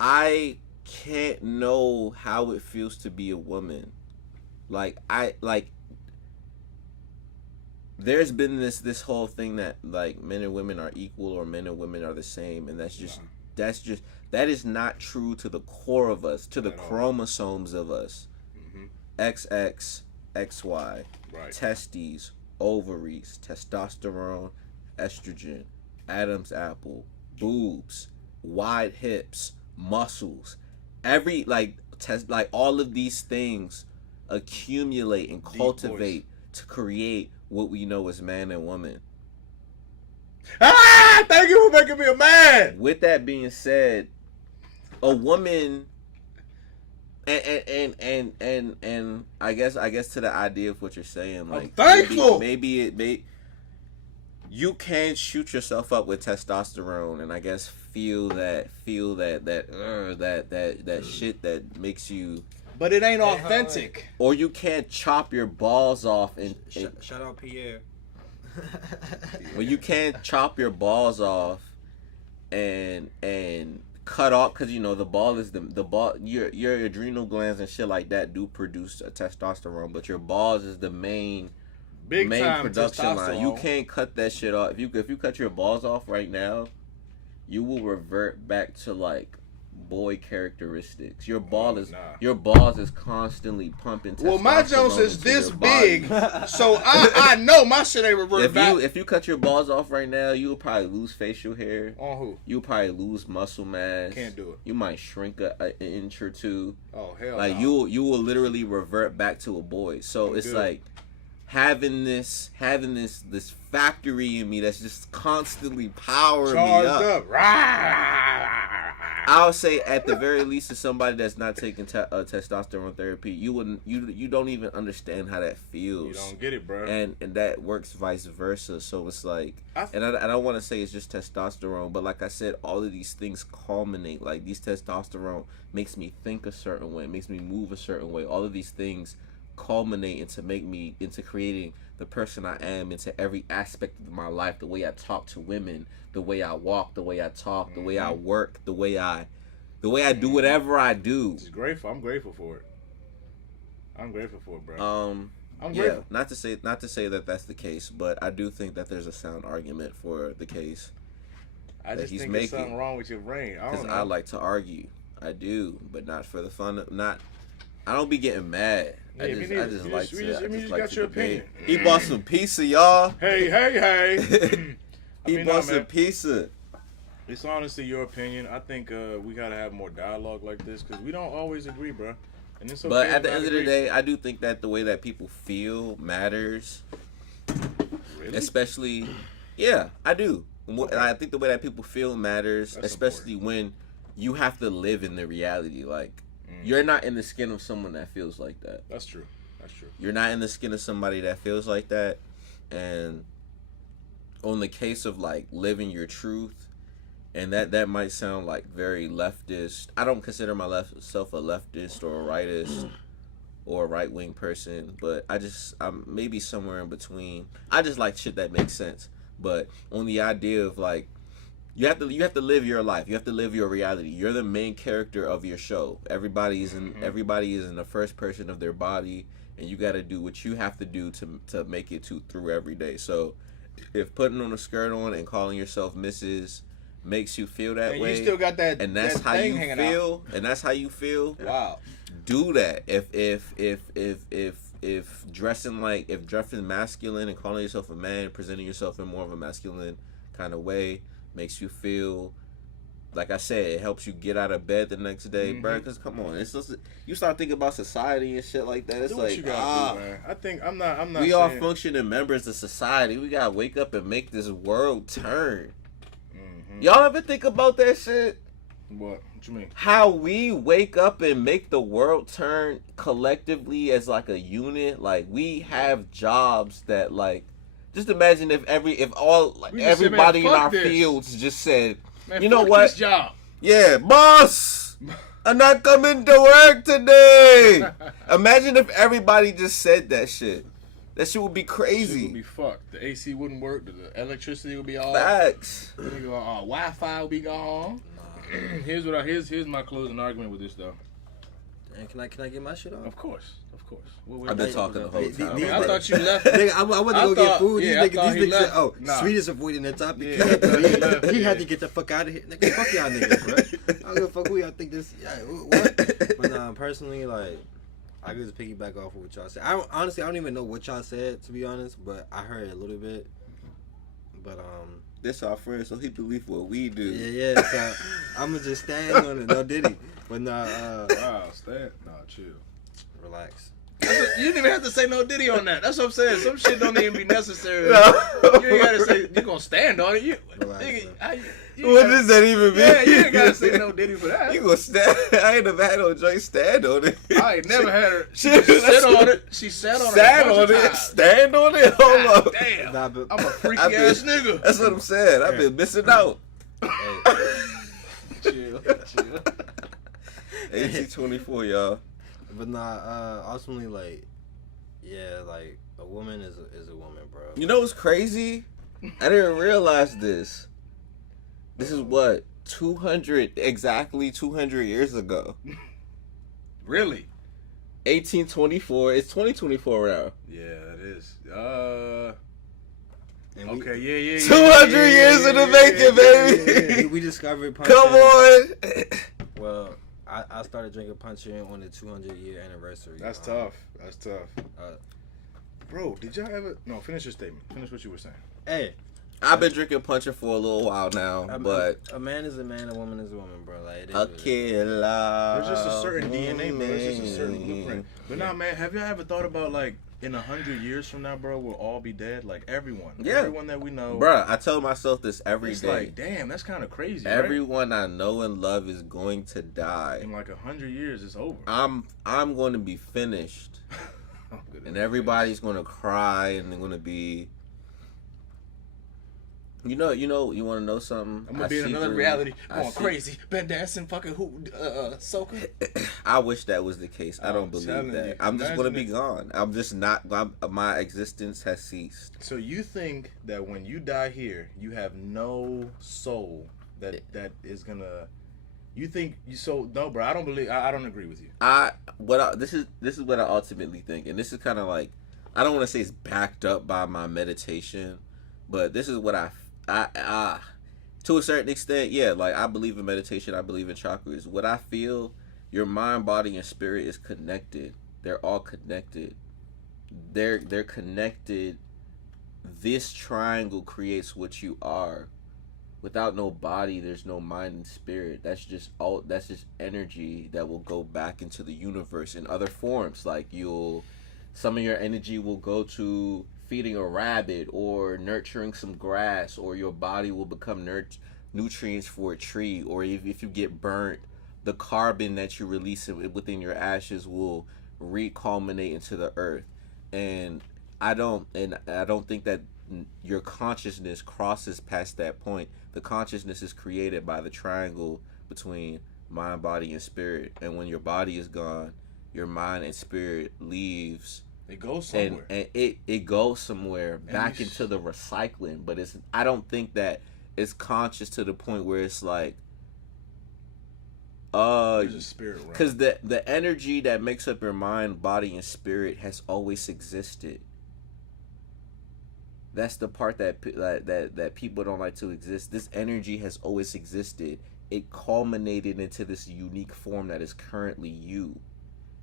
I can't know how it feels to be a woman. There's been this whole thing that like men and women are equal or men and women are the same, and that is not true to the core of us, to the chromosomes of us. Mm-hmm. XX, XY, Right. testes, ovaries, testosterone, estrogen, Adam's apple, boobs, wide hips, muscles, all of these things accumulate and cultivate to create what we know as man and woman. Ah! Thank you for making me a man. With that being said, a woman, and I guess to the idea of what you're saying, like I'm thankful. maybe you can shoot yourself up with testosterone, and I guess feel that shit that makes you. But it ain't authentic. Or you can't chop your balls off and Shout out Pierre. well, you can't chop your balls off and cut off, because you know the ball is the ball. Your adrenal glands and shit like that do produce a testosterone, but your balls is the main Time production line. testosterone. You can't cut that shit off. If you cut your balls off right now, you will revert back to like boy characteristics. Your balls is constantly pumping testosterone. Well, my Jones is into this your body. big, so I know my shit ain't revert back. If you cut your balls off right now, you'll probably lose facial hair. On who? You'll probably lose muscle mass. Can't do it. You might shrink an inch or two. Oh hell Like no. you will literally revert back to a boy. So it's good. like having this factory in me that's just constantly powering Charged me up. Rah! I'll say at the very least, to somebody that's not taking testosterone therapy, you don't even understand how that feels. You don't get it, bro. And that works vice versa. So it's like, I don't want to say it's just testosterone, but like I said, all of these things culminate. Like these testosterone makes me think a certain way, makes me move a certain way. All of these things culminate into creating the person I am, into every aspect of my life. The way I talk to women, the way I walk, the way I talk, the way I work, the way I do whatever I do. It's grateful. I'm grateful for it. I'm grateful for it, bro. I'm yeah, grateful. not to say that that's the case, but I do think that there's a sound argument for the case. I just he's think there's something wrong with your brain. I Because don't know. I like to argue. I do, but not for the fun of I don't be getting mad. Yeah, I me just neither. like You to. just- I you just just like got to your debate. opinion. He bought some pizza, y'all. Hey. He bought some pizza. It's honestly your opinion. I think we gotta have more dialogue like this because we don't always agree, bro. And it's okay. But at the to end not of the agree. day, I do think that the way that people feel matters. Really? Especially, yeah, I do. And I think the way that people feel matters, That's especially when you have to live in the reality. Like, you're not in the skin of someone that feels like that. That's true. That's true. You're not in the skin of somebody that feels like that. And on the case of like living your truth, and that might sound like very leftist. I don't consider myself a leftist or a rightist or a right wing person, but I'm maybe somewhere in between. I just like shit that makes sense. But on the idea of like, you have to live your life. You have to live your reality. You're the main character of your show. Everybody is in the first person of their body, and you got to do what you have to do to make it through every day. So, if putting on a skirt on and calling yourself Mrs. makes you feel that And way, you still got that, and that's that how thing you hanging feel, out. and that's how you feel. Wow. Do that. If dressing masculine and calling yourself a man, presenting yourself in more of a masculine kind of way makes you feel, like I said, it helps you get out of bed the next day, bro. Because come on, it's just, you start thinking about society and shit like that. It's Do what like, you gotta do, man. I think I'm not. we saying, all functioning members of society. We gotta wake up and make this world turn. Y'all ever think about that shit? What you mean? How we wake up and make the world turn collectively as like a unit. Like, we have jobs that, like, just imagine if everybody in our fields just said, Man, you know fuck what? This job. Yeah, boss, I'm not coming to work today. Imagine if everybody just said that shit. That shit would be crazy. Shit would be fucked. The AC wouldn't work. The electricity would be off. Facts. Wi-Fi would be gone. Here's my closing argument with this though. And can I get my shit off? Of course. I've been talking the whole time. I thought you left. Nigga, I went to go get food. Yeah, these niggas said, "Oh, Nah. Sweet is avoiding the topic." Yeah, he had to get the fuck out of here. Nigga, fuck y'all niggas, bro. I don't give a fuck who y'all think this. Yeah, what? But personally, like, I could just piggyback off of what y'all said. Honestly, I don't even know what y'all said, to be honest, but I heard a little bit. But This our friend, so he believe what we do. yeah. So I'm gonna just stand on it. No Diddy, but Wow, stand. Nah, chill. relax. You didn't even have to say no Diddy on that. That's what I'm saying. Some shit don't even be necessary. No. You ain't gotta say you're gonna stand on it. Relax, What does that even mean? Yeah, you ain't gotta say no Diddy for that. You gonna stand? I ain't never had no joint stand on it. I ain't never had her. She Shit, sit on it. She sat on it. Stand a bunch on of it. times. Stand on it. Hold God on. damn. Nah, but- I'm a freaky I've been- ass nigga. That's what I'm saying. I've been missing out. Chill. 1824, y'all. But ultimately, like, yeah, like, a woman is a woman, bro. You know what's crazy? I didn't realize this. This is what, 200 years ago. Really? 1824. It's 2024 now. Yeah, it is. And Okay, yeah. 200 years in the making, baby. We discovered punch. Come on. Well, I started drinking punch on the 200-year anniversary. That's tough. Bro, did y'all ever... No, finish your statement. Finish what you were saying. Hey, I've been drinking puncher for a little while now, but a man is a man, a woman is a woman, bro. Like, it is a what it is. killer. There's just a certain DNA, bro. There's just a certain blueprint. But now, man, have y'all ever thought about, like, in 100 years from now, bro, we'll all be dead? Like, everyone. Yeah. Everyone that we know. Bruh, I tell myself this every It's day. like, damn, that's kind of crazy, right? Everyone I know and love is going to die. In like 100 years, it's over. I'm going to be finished, I'm good at and that. everybody's going to cry, and they're going to be. You want to know something? I'm gonna be in see another through- reality, I going see- crazy, been dancing, fucking soca. I wish that was the case. I don't I'm believe telling that. you, I'm just going to imagine be gone. I'm just not. My existence has ceased. So you think that when you die here, you have no soul that is gonna? You think you so? No, bro. I don't believe. I don't agree with you. This is what I ultimately think, and this is kind of like, I don't want to say it's backed up by my meditation, but this is what I to a certain extent, yeah, like, I believe in meditation, I believe in chakras. What I feel, your mind, body, and spirit is connected. They're all connected. They're connected. This triangle creates what you are. Without no body, there's no mind and spirit. That's just energy that will go back into the universe in other forms. Like, some of your energy will go to feeding a rabbit or nurturing some grass, or your body will become nutrients for a tree, or if you get burnt, the carbon that you release within your ashes will reculminate into the earth. And I don't think that your consciousness crosses past that point. The consciousness is created by the triangle between mind, body, and spirit. And when your body is gone, your mind and spirit leaves. It goes somewhere. And it goes somewhere back into the recycling. But I don't think that it's conscious to the point where it's like, there's a spirit realm. because the energy that makes up your mind, body, and spirit has always existed. That's the part that people don't like to exist. This energy has always existed. It culminated into this unique form that is currently you.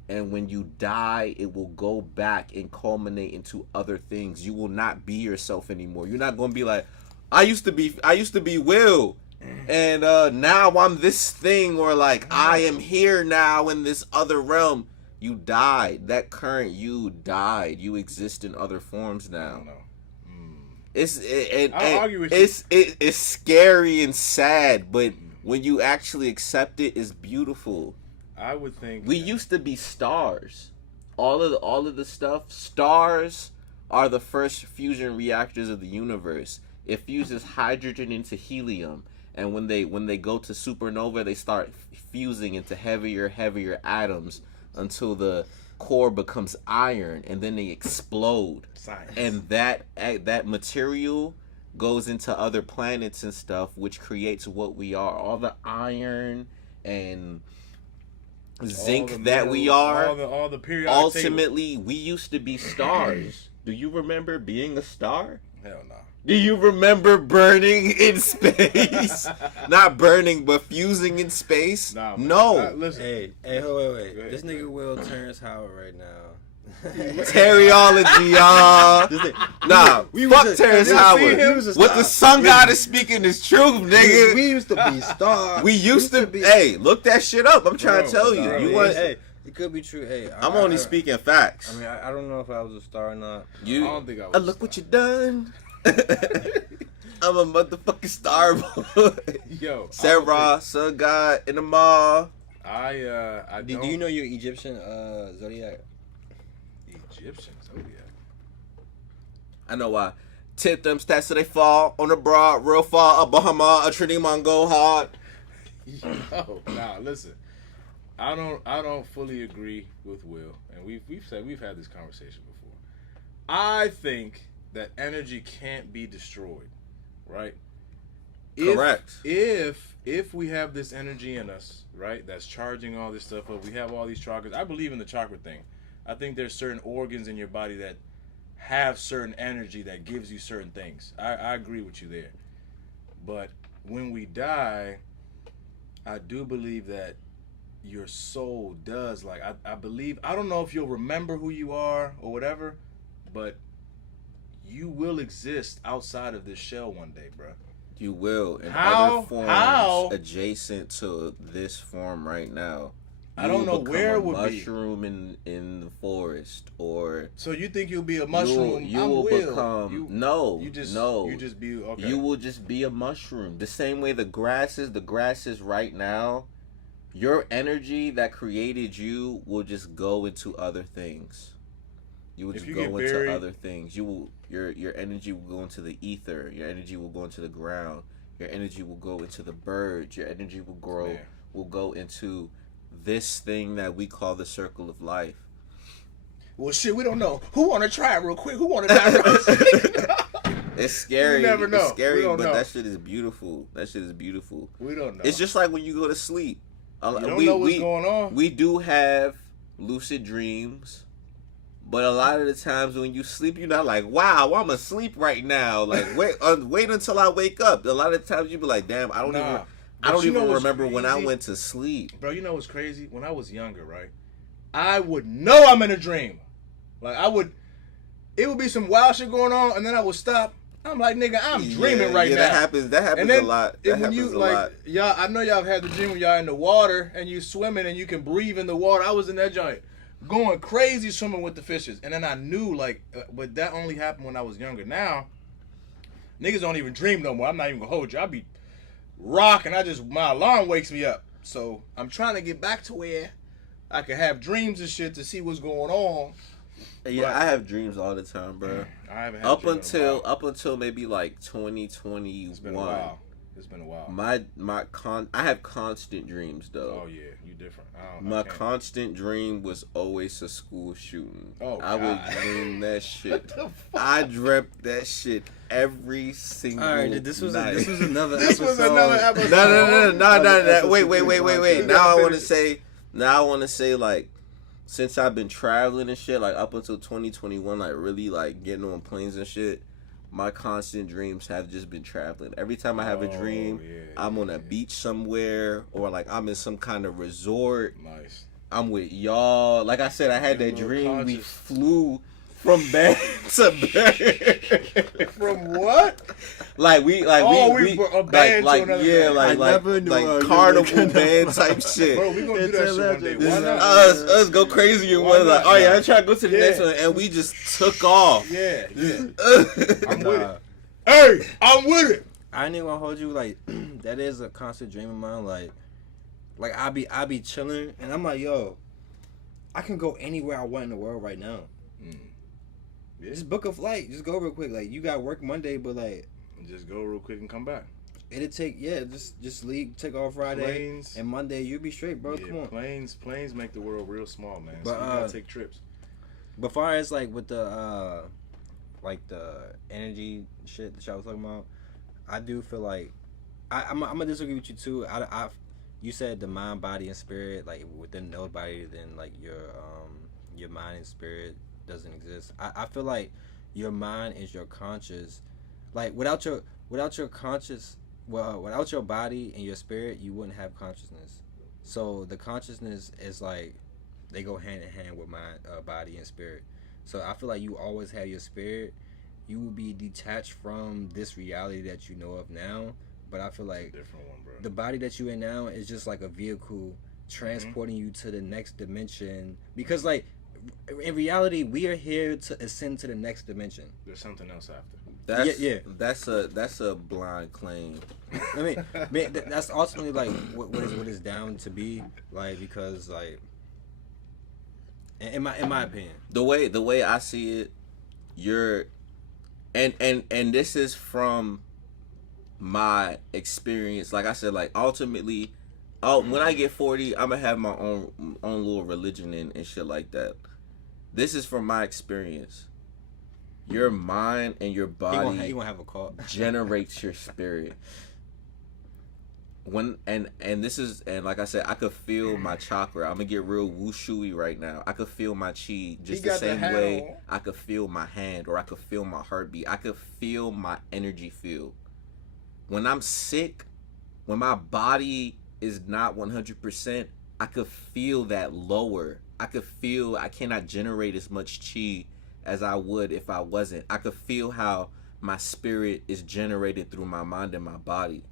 And when you die, it will go back and culminate into other things. You will not be yourself anymore. You're not going to be like, I used to be Will, and now I'm this thing, or like I am here now in this other realm. You died. That current you died. You exist in other forms now. I'll argue with you. It's scary and sad, but when you actually accept it, it's beautiful. I would think we used to be stars. All of the stuff. Stars are the first fusion reactors of the universe. It fuses hydrogen into helium, and when they go to supernova, they start fusing into heavier atoms until the core becomes iron, and then they explode. Science. And that material goes into other planets and stuff, which creates what we are. All the iron and zinc that we are. All the periodic ultimately table. We used to be stars. Do you remember being a star? Hell no. Do you remember burning in space? Not burning, but fusing in space? Nah, no. Listen. Hey, wait. This nigga Will Terrence Howard right now. Terryology, y'all. Nah, fuck Terrence Howard. What the sun god is speaking is truth, nigga. We used to be stars. We used to be. Hey, look that shit up. I'm trying to tell you. Bro, You want? Hey, it could be true. Hey, I'm only speaking facts. I mean, I don't know if I was a star or not. I don't think I was. Look what you done. I'm a motherfucking star boy. Yo, Sarah, sun god in the mall. Do you know your Egyptian zodiac? Egyptian zodiac. I know why. Tip them stats so they fall on the broad, real far, a Bahama, a Trinity Mongo hard. Yo, nah, listen. I don't fully agree with Will, and we've had this conversation before. I think that energy can't be destroyed, right? Correct. If we have this energy in us, right, that's charging all this stuff up, we have all these chakras. I believe in the chakra thing. I think there's certain organs in your body that have certain energy that gives you certain things. I agree with you there. But when we die, I do believe that your soul does, like, I believe, I don't know if you'll remember who you are or whatever, but you will exist outside of this shell one day, bro. You will in other forms adjacent to this form right now. I don't know where it would be. Mushroom in the forest, or so you think you'll be a mushroom? You will become You just be okay. You will just be a mushroom. The same way the grass is right now. Your energy that created you will just go into other things. You will just go into other things. Your energy will go into the ether. Your energy will go into the ground. Your energy will go into the birds. Your energy will go into this thing that we call the circle of life. Well, shit, we don't know. Who want to try it real quick? Who want to die real quick? It's scary. You never know. It's scary, but that shit is beautiful. We don't know. It's just like when you go to sleep. You don't know what's going on. We do have lucid dreams, but a lot of the times when you sleep, you're not like, wow, I'm asleep right now. Like, wait until I wake up. A lot of times you be like, damn, I don't even remember when I went to sleep. Bro, you know what's crazy? When I was younger, right, I would know I'm in a dream. Like, it would be some wild shit going on, and then I would stop. I'm like, nigga, I'm dreaming right now. That happens a lot. That happens a lot. Y'all, I know y'all have had the dream when y'all in the water, and you swimming, and you can breathe in the water. I was in that joint, going crazy swimming with the fishes. And then I knew, like, but that only happened when I was younger. Now, niggas don't even dream no more. I'm not even gonna hold you. I be rocking. My alarm wakes me up. So I'm trying to get back to where I can have dreams and shit to see what's going on. Yeah, I have dreams all the time, bro. I haven't had up until maybe like 2021. It's been a while. I have constant dreams though. Oh yeah, you different. My constant dream was always a school shooting. Oh, I would dream that shit. I dreamt that shit every single night. All right, this was another episode. This was another episode. No. Wait. Now I want to say like, since I've been traveling and shit, like up until 2021, like really like getting on planes and shit, my constant dreams have just been traveling. Every time I have a dream, I'm on a beach somewhere, or like I'm in some kind of resort. Nice. I'm with y'all. Like I said, I had that dream. We flew from bed to bed. From what? we carnival band type shit. Bro, we gonna do that shit one day. Why not? Us go crazy and one like, oh yeah, I'm trying to go to the next one, and we just took off. Yeah. I'm with it. Hey, I'm with it. I ain't even gonna hold you, like, that is a constant dream of mine. Like I be chilling, and I'm like, yo, I can go anywhere I want in the world right now. Yeah. Just book a flight. Just go real quick. Like, you got work Monday, but like, just go real quick and come back. It'll take just leave, take off Friday, and Monday you'll be straight, bro. Yeah, come on. Planes make the world real small, man. But, so you gotta take trips. But far as like with the energy shit that y'all was talking about, I do feel like I'm gonna disagree with you too. You said the mind, body, and spirit, like within nobody, then like your mind and spirit doesn't exist. I feel like your mind is your conscious. Like without your conscious, without your body and your spirit, you wouldn't have consciousness. So the consciousness is like, they go hand in hand with mind, body, and spirit. So I feel like you always have your spirit. You will be detached from this reality that you know of now. But I feel like different one, bro. The body that you in now is just like a vehicle transporting you to the next dimension. Because like in reality, we are here to ascend to the next dimension. There's something else after. That's a blind claim. I mean, that's ultimately like what is down to be, like, because like in my opinion, the way I see it, you're and this is from my experience. Like I said, like ultimately, when I get 40, I'm gonna have my own little religion and shit like that. This is from my experience. Your mind and your body you gonna have a call. generates your spirit. And like I said, I could feel my chakra. I'm gonna get real wushu-y right now. I could feel my chi just the same way I could feel my hand, or I could feel my heartbeat. I could feel my energy feel. When I'm sick, when my body is not 100%, I could feel that lower. I could feel I cannot generate as much chi as I would if I wasn't. I could feel how my spirit is generated through my mind and my body.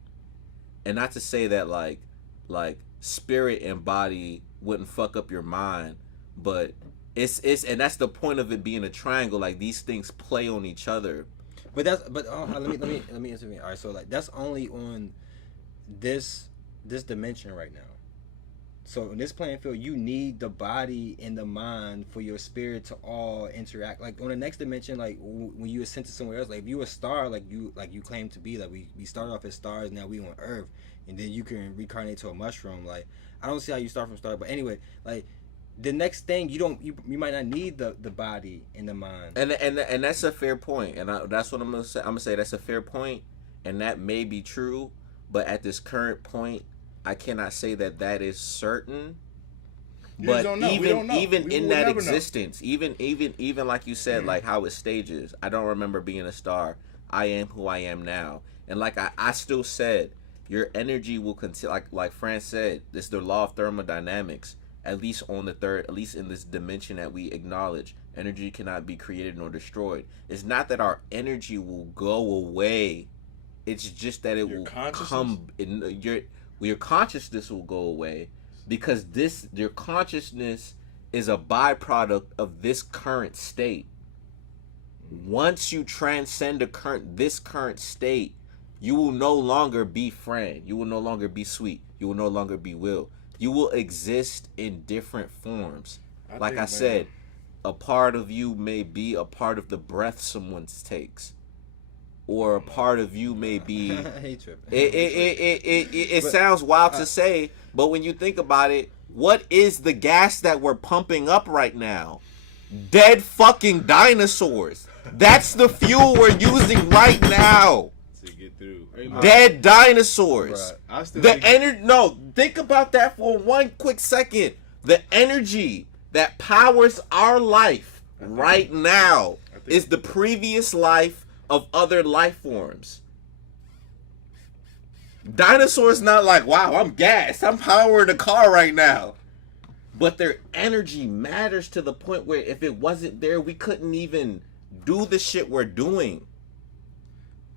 And not to say that like spirit and body wouldn't fuck up your mind, but it's and that's the point of it being a triangle. Like, these things play on each other. But let me answer me. All right, so like that's only on this dimension right now. So in this playing field, you need the body and the mind for your spirit to all interact. Like on the next dimension, like when you ascend to somewhere else, like if you a star, like you claim to be, like we started off as stars, now we on Earth, and then you can reincarnate to a mushroom. Like, I don't see how you start from star, but anyway, like the next thing you might not need the body and the mind. And that's a fair point, and that's what I'm gonna say. I'm gonna say that's a fair point, and that may be true, but at this current point, I cannot say that is certain. But even in that existence, even like you said, like how it stages. I don't remember being a star. I am who I am now, and like I still said, your energy will continue. Like Fran said, this is the law of thermodynamics. At least in this dimension that we acknowledge, energy cannot be created nor destroyed. It's not that our energy will go away. It's just that it will come in your consciousness will go away, because your consciousness is a byproduct of this current state. Once you transcend this current state, you will no longer be Fran. You will no longer be Sweet. You will no longer be Will. You will exist in different forms. Like I said, a part of you may be a part of the breath someone takes, or a part of you may be. It sounds wild to say, but when you think about it, what is the gas that we're pumping up right now? Dead fucking dinosaurs. That's the fuel we're using right now. Get through. Dead dinosaurs. Bruh, think about that for one quick second. The energy that powers our life right now is the previous life of other life forms. Dinosaurs not like, wow, I'm gassed. I'm powering the car right now. But their energy matters to the point where if it wasn't there, we couldn't even do the shit we're doing.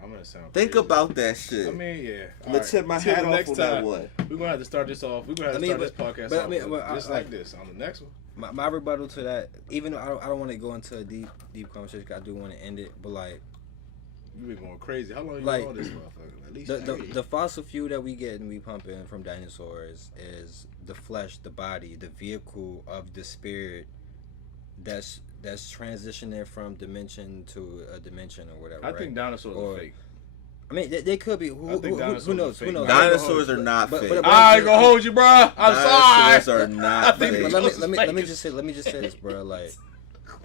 I'm gonna sound Think crazy. about that shit. I mean, yeah. Let's hit my hat off on that one. We're gonna have to start this off. We're gonna have to start this podcast off just like this on the next one. My rebuttal to that, even though I don't want to go into a deep conversation, I do want to end it. But like, you been going crazy. How long you like, been on this motherfucker? At least the fossil fuel that we get and we pump in from dinosaurs is the flesh, the body, the vehicle of the spirit that's transitioning from dimension to a dimension or whatever. I think dinosaurs are fake. I mean, they could be. Who knows? Who knows? Dinosaurs are not fake. I ain't gonna hold you, bro. I'm sorry. Dinosaurs are not fake. Let me just say this, bro. Like,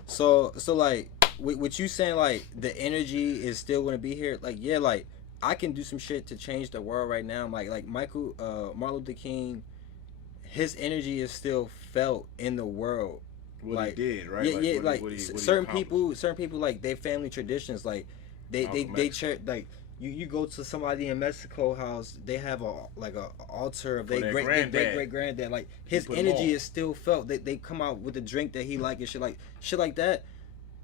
so like, with you saying like the energy is still gonna be here. Like, yeah, like I can do some shit to change the world right now. Like Martin Luther King, his energy is still felt in the world. What like, he did, right? Yeah, what certain people, like their family traditions, like they like. You go to somebody in Mexico house, they have a altar of their great granddad. Like his energy is still felt. They come out with a drink that he like and shit like that,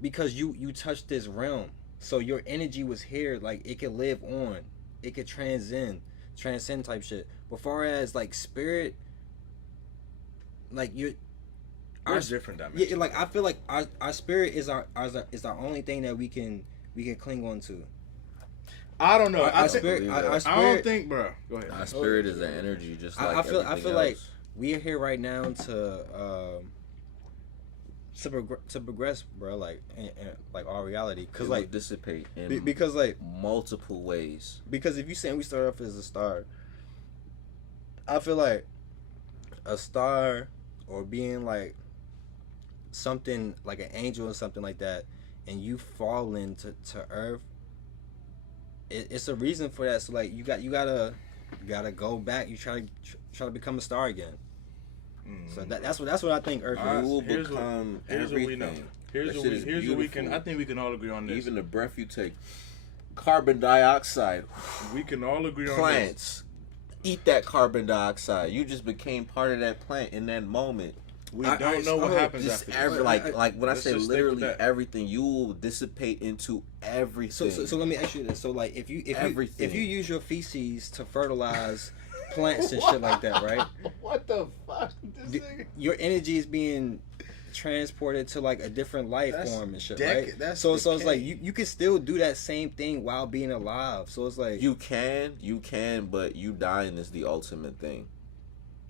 because you touched this realm. So your energy was here. Like it could live on, it could transcend type shit. But far as like spirit, like our different dimensions. Yeah, like I feel like our spirit is our only thing that we can cling on to. I don't know. I don't think, bro. Go ahead. Our spirit is an energy, just like I feel else. like we are here right now to progress, bro. Like like our reality, because like dissipate in because like multiple ways. Because if you saying we start off as a star, I feel like a star or being like something like an angel or something like that, and you fall into Earth. It's a reason for that. So like you gotta go back. You try to become a star again. So that's what I think Earth is. You will become everything. Here's what we can. I think we can all agree on this. Even the breath you take, carbon dioxide. We can all agree on plants eat that carbon dioxide. You just became part of that plant in that moment. We don't know what happens after this. Like when I say literally everything, you will dissipate into everything. So let me ask you this. So like if you use your feces to fertilize plants and shit like that, right? What the fuck? Your energy is being transported to like a different life form and shit, right? So it's like you can still do that same thing while being alive. So it's like you can, but you dying is the ultimate thing.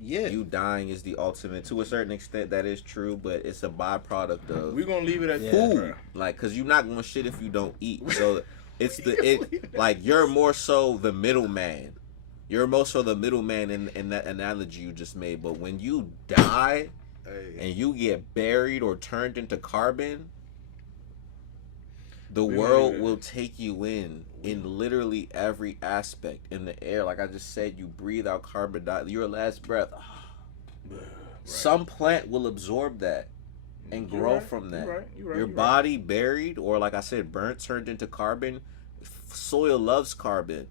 Yeah, you dying is the ultimate. To a certain extent, that is true, but it's a byproduct of. We're gonna leave it at food, like, cause you're not gonna shit if you don't eat. So it's like you're more so the middleman. You're more so the middleman in that analogy you just made. But when you die and you get buried or turned into carbon, the world will take you in literally every aspect. In the air, like I just said, you breathe out carbon dioxide. Your last breath. Right. Some plant will absorb that and grow from that. Your body buried, or like I said, burnt, turned into carbon. Soil loves carbon.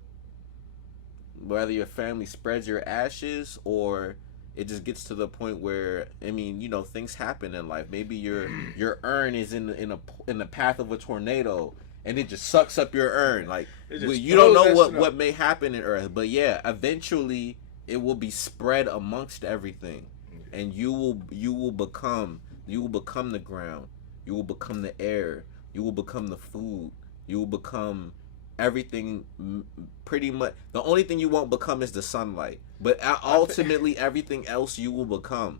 Whether your family spreads your ashes or it just gets to the point where, I mean, you know, things happen in life. Maybe your urn is in the path of a tornado and it just sucks up your urn. Like, you don't know what may happen in Earth, but yeah, eventually it will be spread amongst everything, and you will become the ground, you will become the air, you will become the food, you will become everything. Pretty much the only thing you won't become is the sunlight, but ultimately everything else you will become.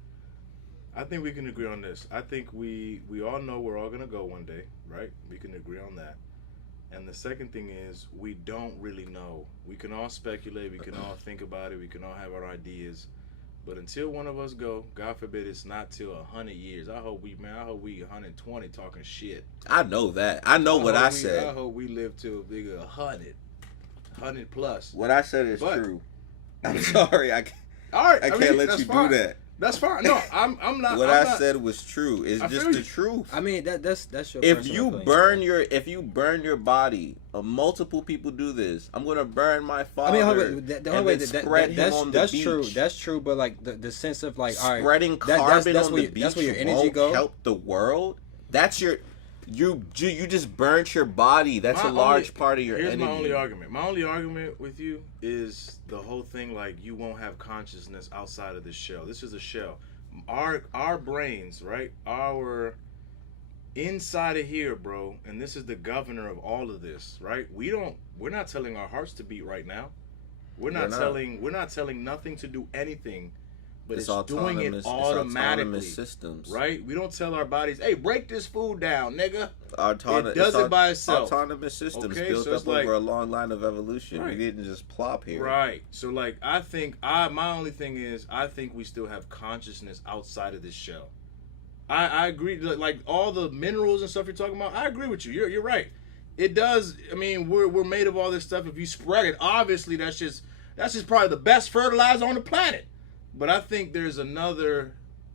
I think we can agree on this. I think we all know we're all gonna go one day, right? We can agree on that. And the second thing is, we don't really know. We can all speculate, we can all think about it, we can all have our ideas, but until one of us go, God forbid it's not till 100 years. I hope we 120 talking shit. I know that. I know what I said. I hope we live till bigger 100 plus. What I said is true. I'm sorry. I all right, I can't let you do that. That's fine. No, I'm not. What I'm I not, said was true. It's I just feel the you. truth. I mean, that's your. If personal you opinion. burn your body, multiple people do this. I'm gonna burn my father. I mean, hold on, the only way that's beach. true. That's true. But like the sense of like, all right, spreading carbon that's on where the beach that's where your energy won't go. help the world. That's your. You just burnt your body. That's a large part of your energy. Here's my only argument. My only argument with you is the whole thing like you won't have consciousness outside of this shell. This is a shell. Our brains, right? Our inside of here, bro, and this is the governor of all of this, right? We're not telling our hearts to beat right now. We're not telling nothing to do anything. But it's doing it automatically. Systems. Right? We don't tell our bodies, hey, break this food down, nigga. It does it by itself. Autonomous systems okay? built so up over a long line of evolution. Right. We didn't just plop here. Right. So, like, my only thing is, I think we still have consciousness outside of this shell. I agree. Like, all the minerals and stuff you're talking about, I agree with you. You're right. It does. I mean, we're made of all this stuff. If you spread it, obviously, that's just probably the best fertilizer on the planet. But I think there's another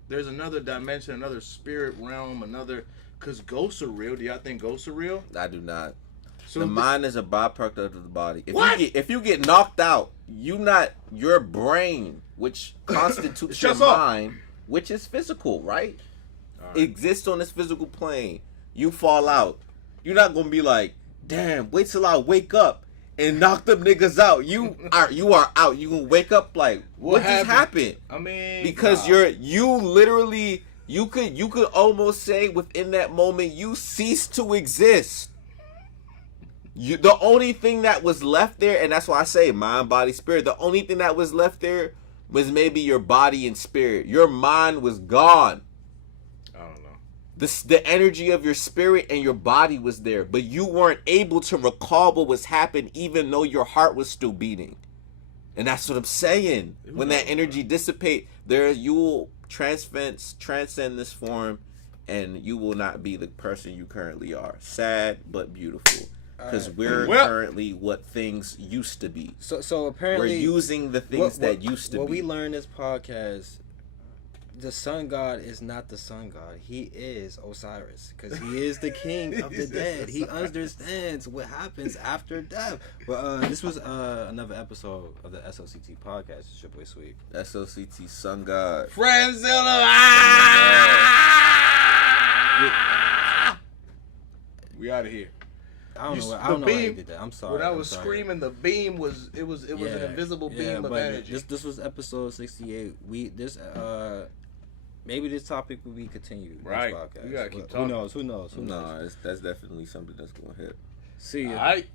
dimension, another spirit realm, because ghosts are real. Do y'all think ghosts are real? I do not. So the mind is a byproduct of the body. If you get knocked out, your brain, which constitutes your mind, which is physical, right? Exists on this physical plane. You fall out. You're not gonna be like, damn, wait till I wake up and knock them niggas out. You are out. You gonna wake up like, what just happened? I mean, because you literally you could almost say within that moment you cease to exist. The only thing that was left there, and that's why I say mind, body, spirit. The only thing that was left there was maybe your body and spirit. Your mind was gone. The energy of your spirit and your body was there, but you weren't able to recall what was happening, even though your heart was still beating. And that's what I'm saying. When that energy dissipate, you will transcend this form, and you will not be the person you currently are. Sad but beautiful, because we're currently what things used to be. So apparently we're using the things that used to be. What we learned this podcast. The sun god is not the sun god. He is Osiris because he is the king of the dead. He understands what happens after death. But this was another episode of the SLCT podcast. It's your boy Sweet. SLCT sun god. Friendzilla. We out of here. I don't know how you did that. I'm sorry. When I was screaming, the beam was an invisible beam of energy. This was episode 68. Maybe this topic will be continued. Right. Next podcast. We gotta keep talking. Who knows? That's definitely something that's gonna hit. See ya. All right.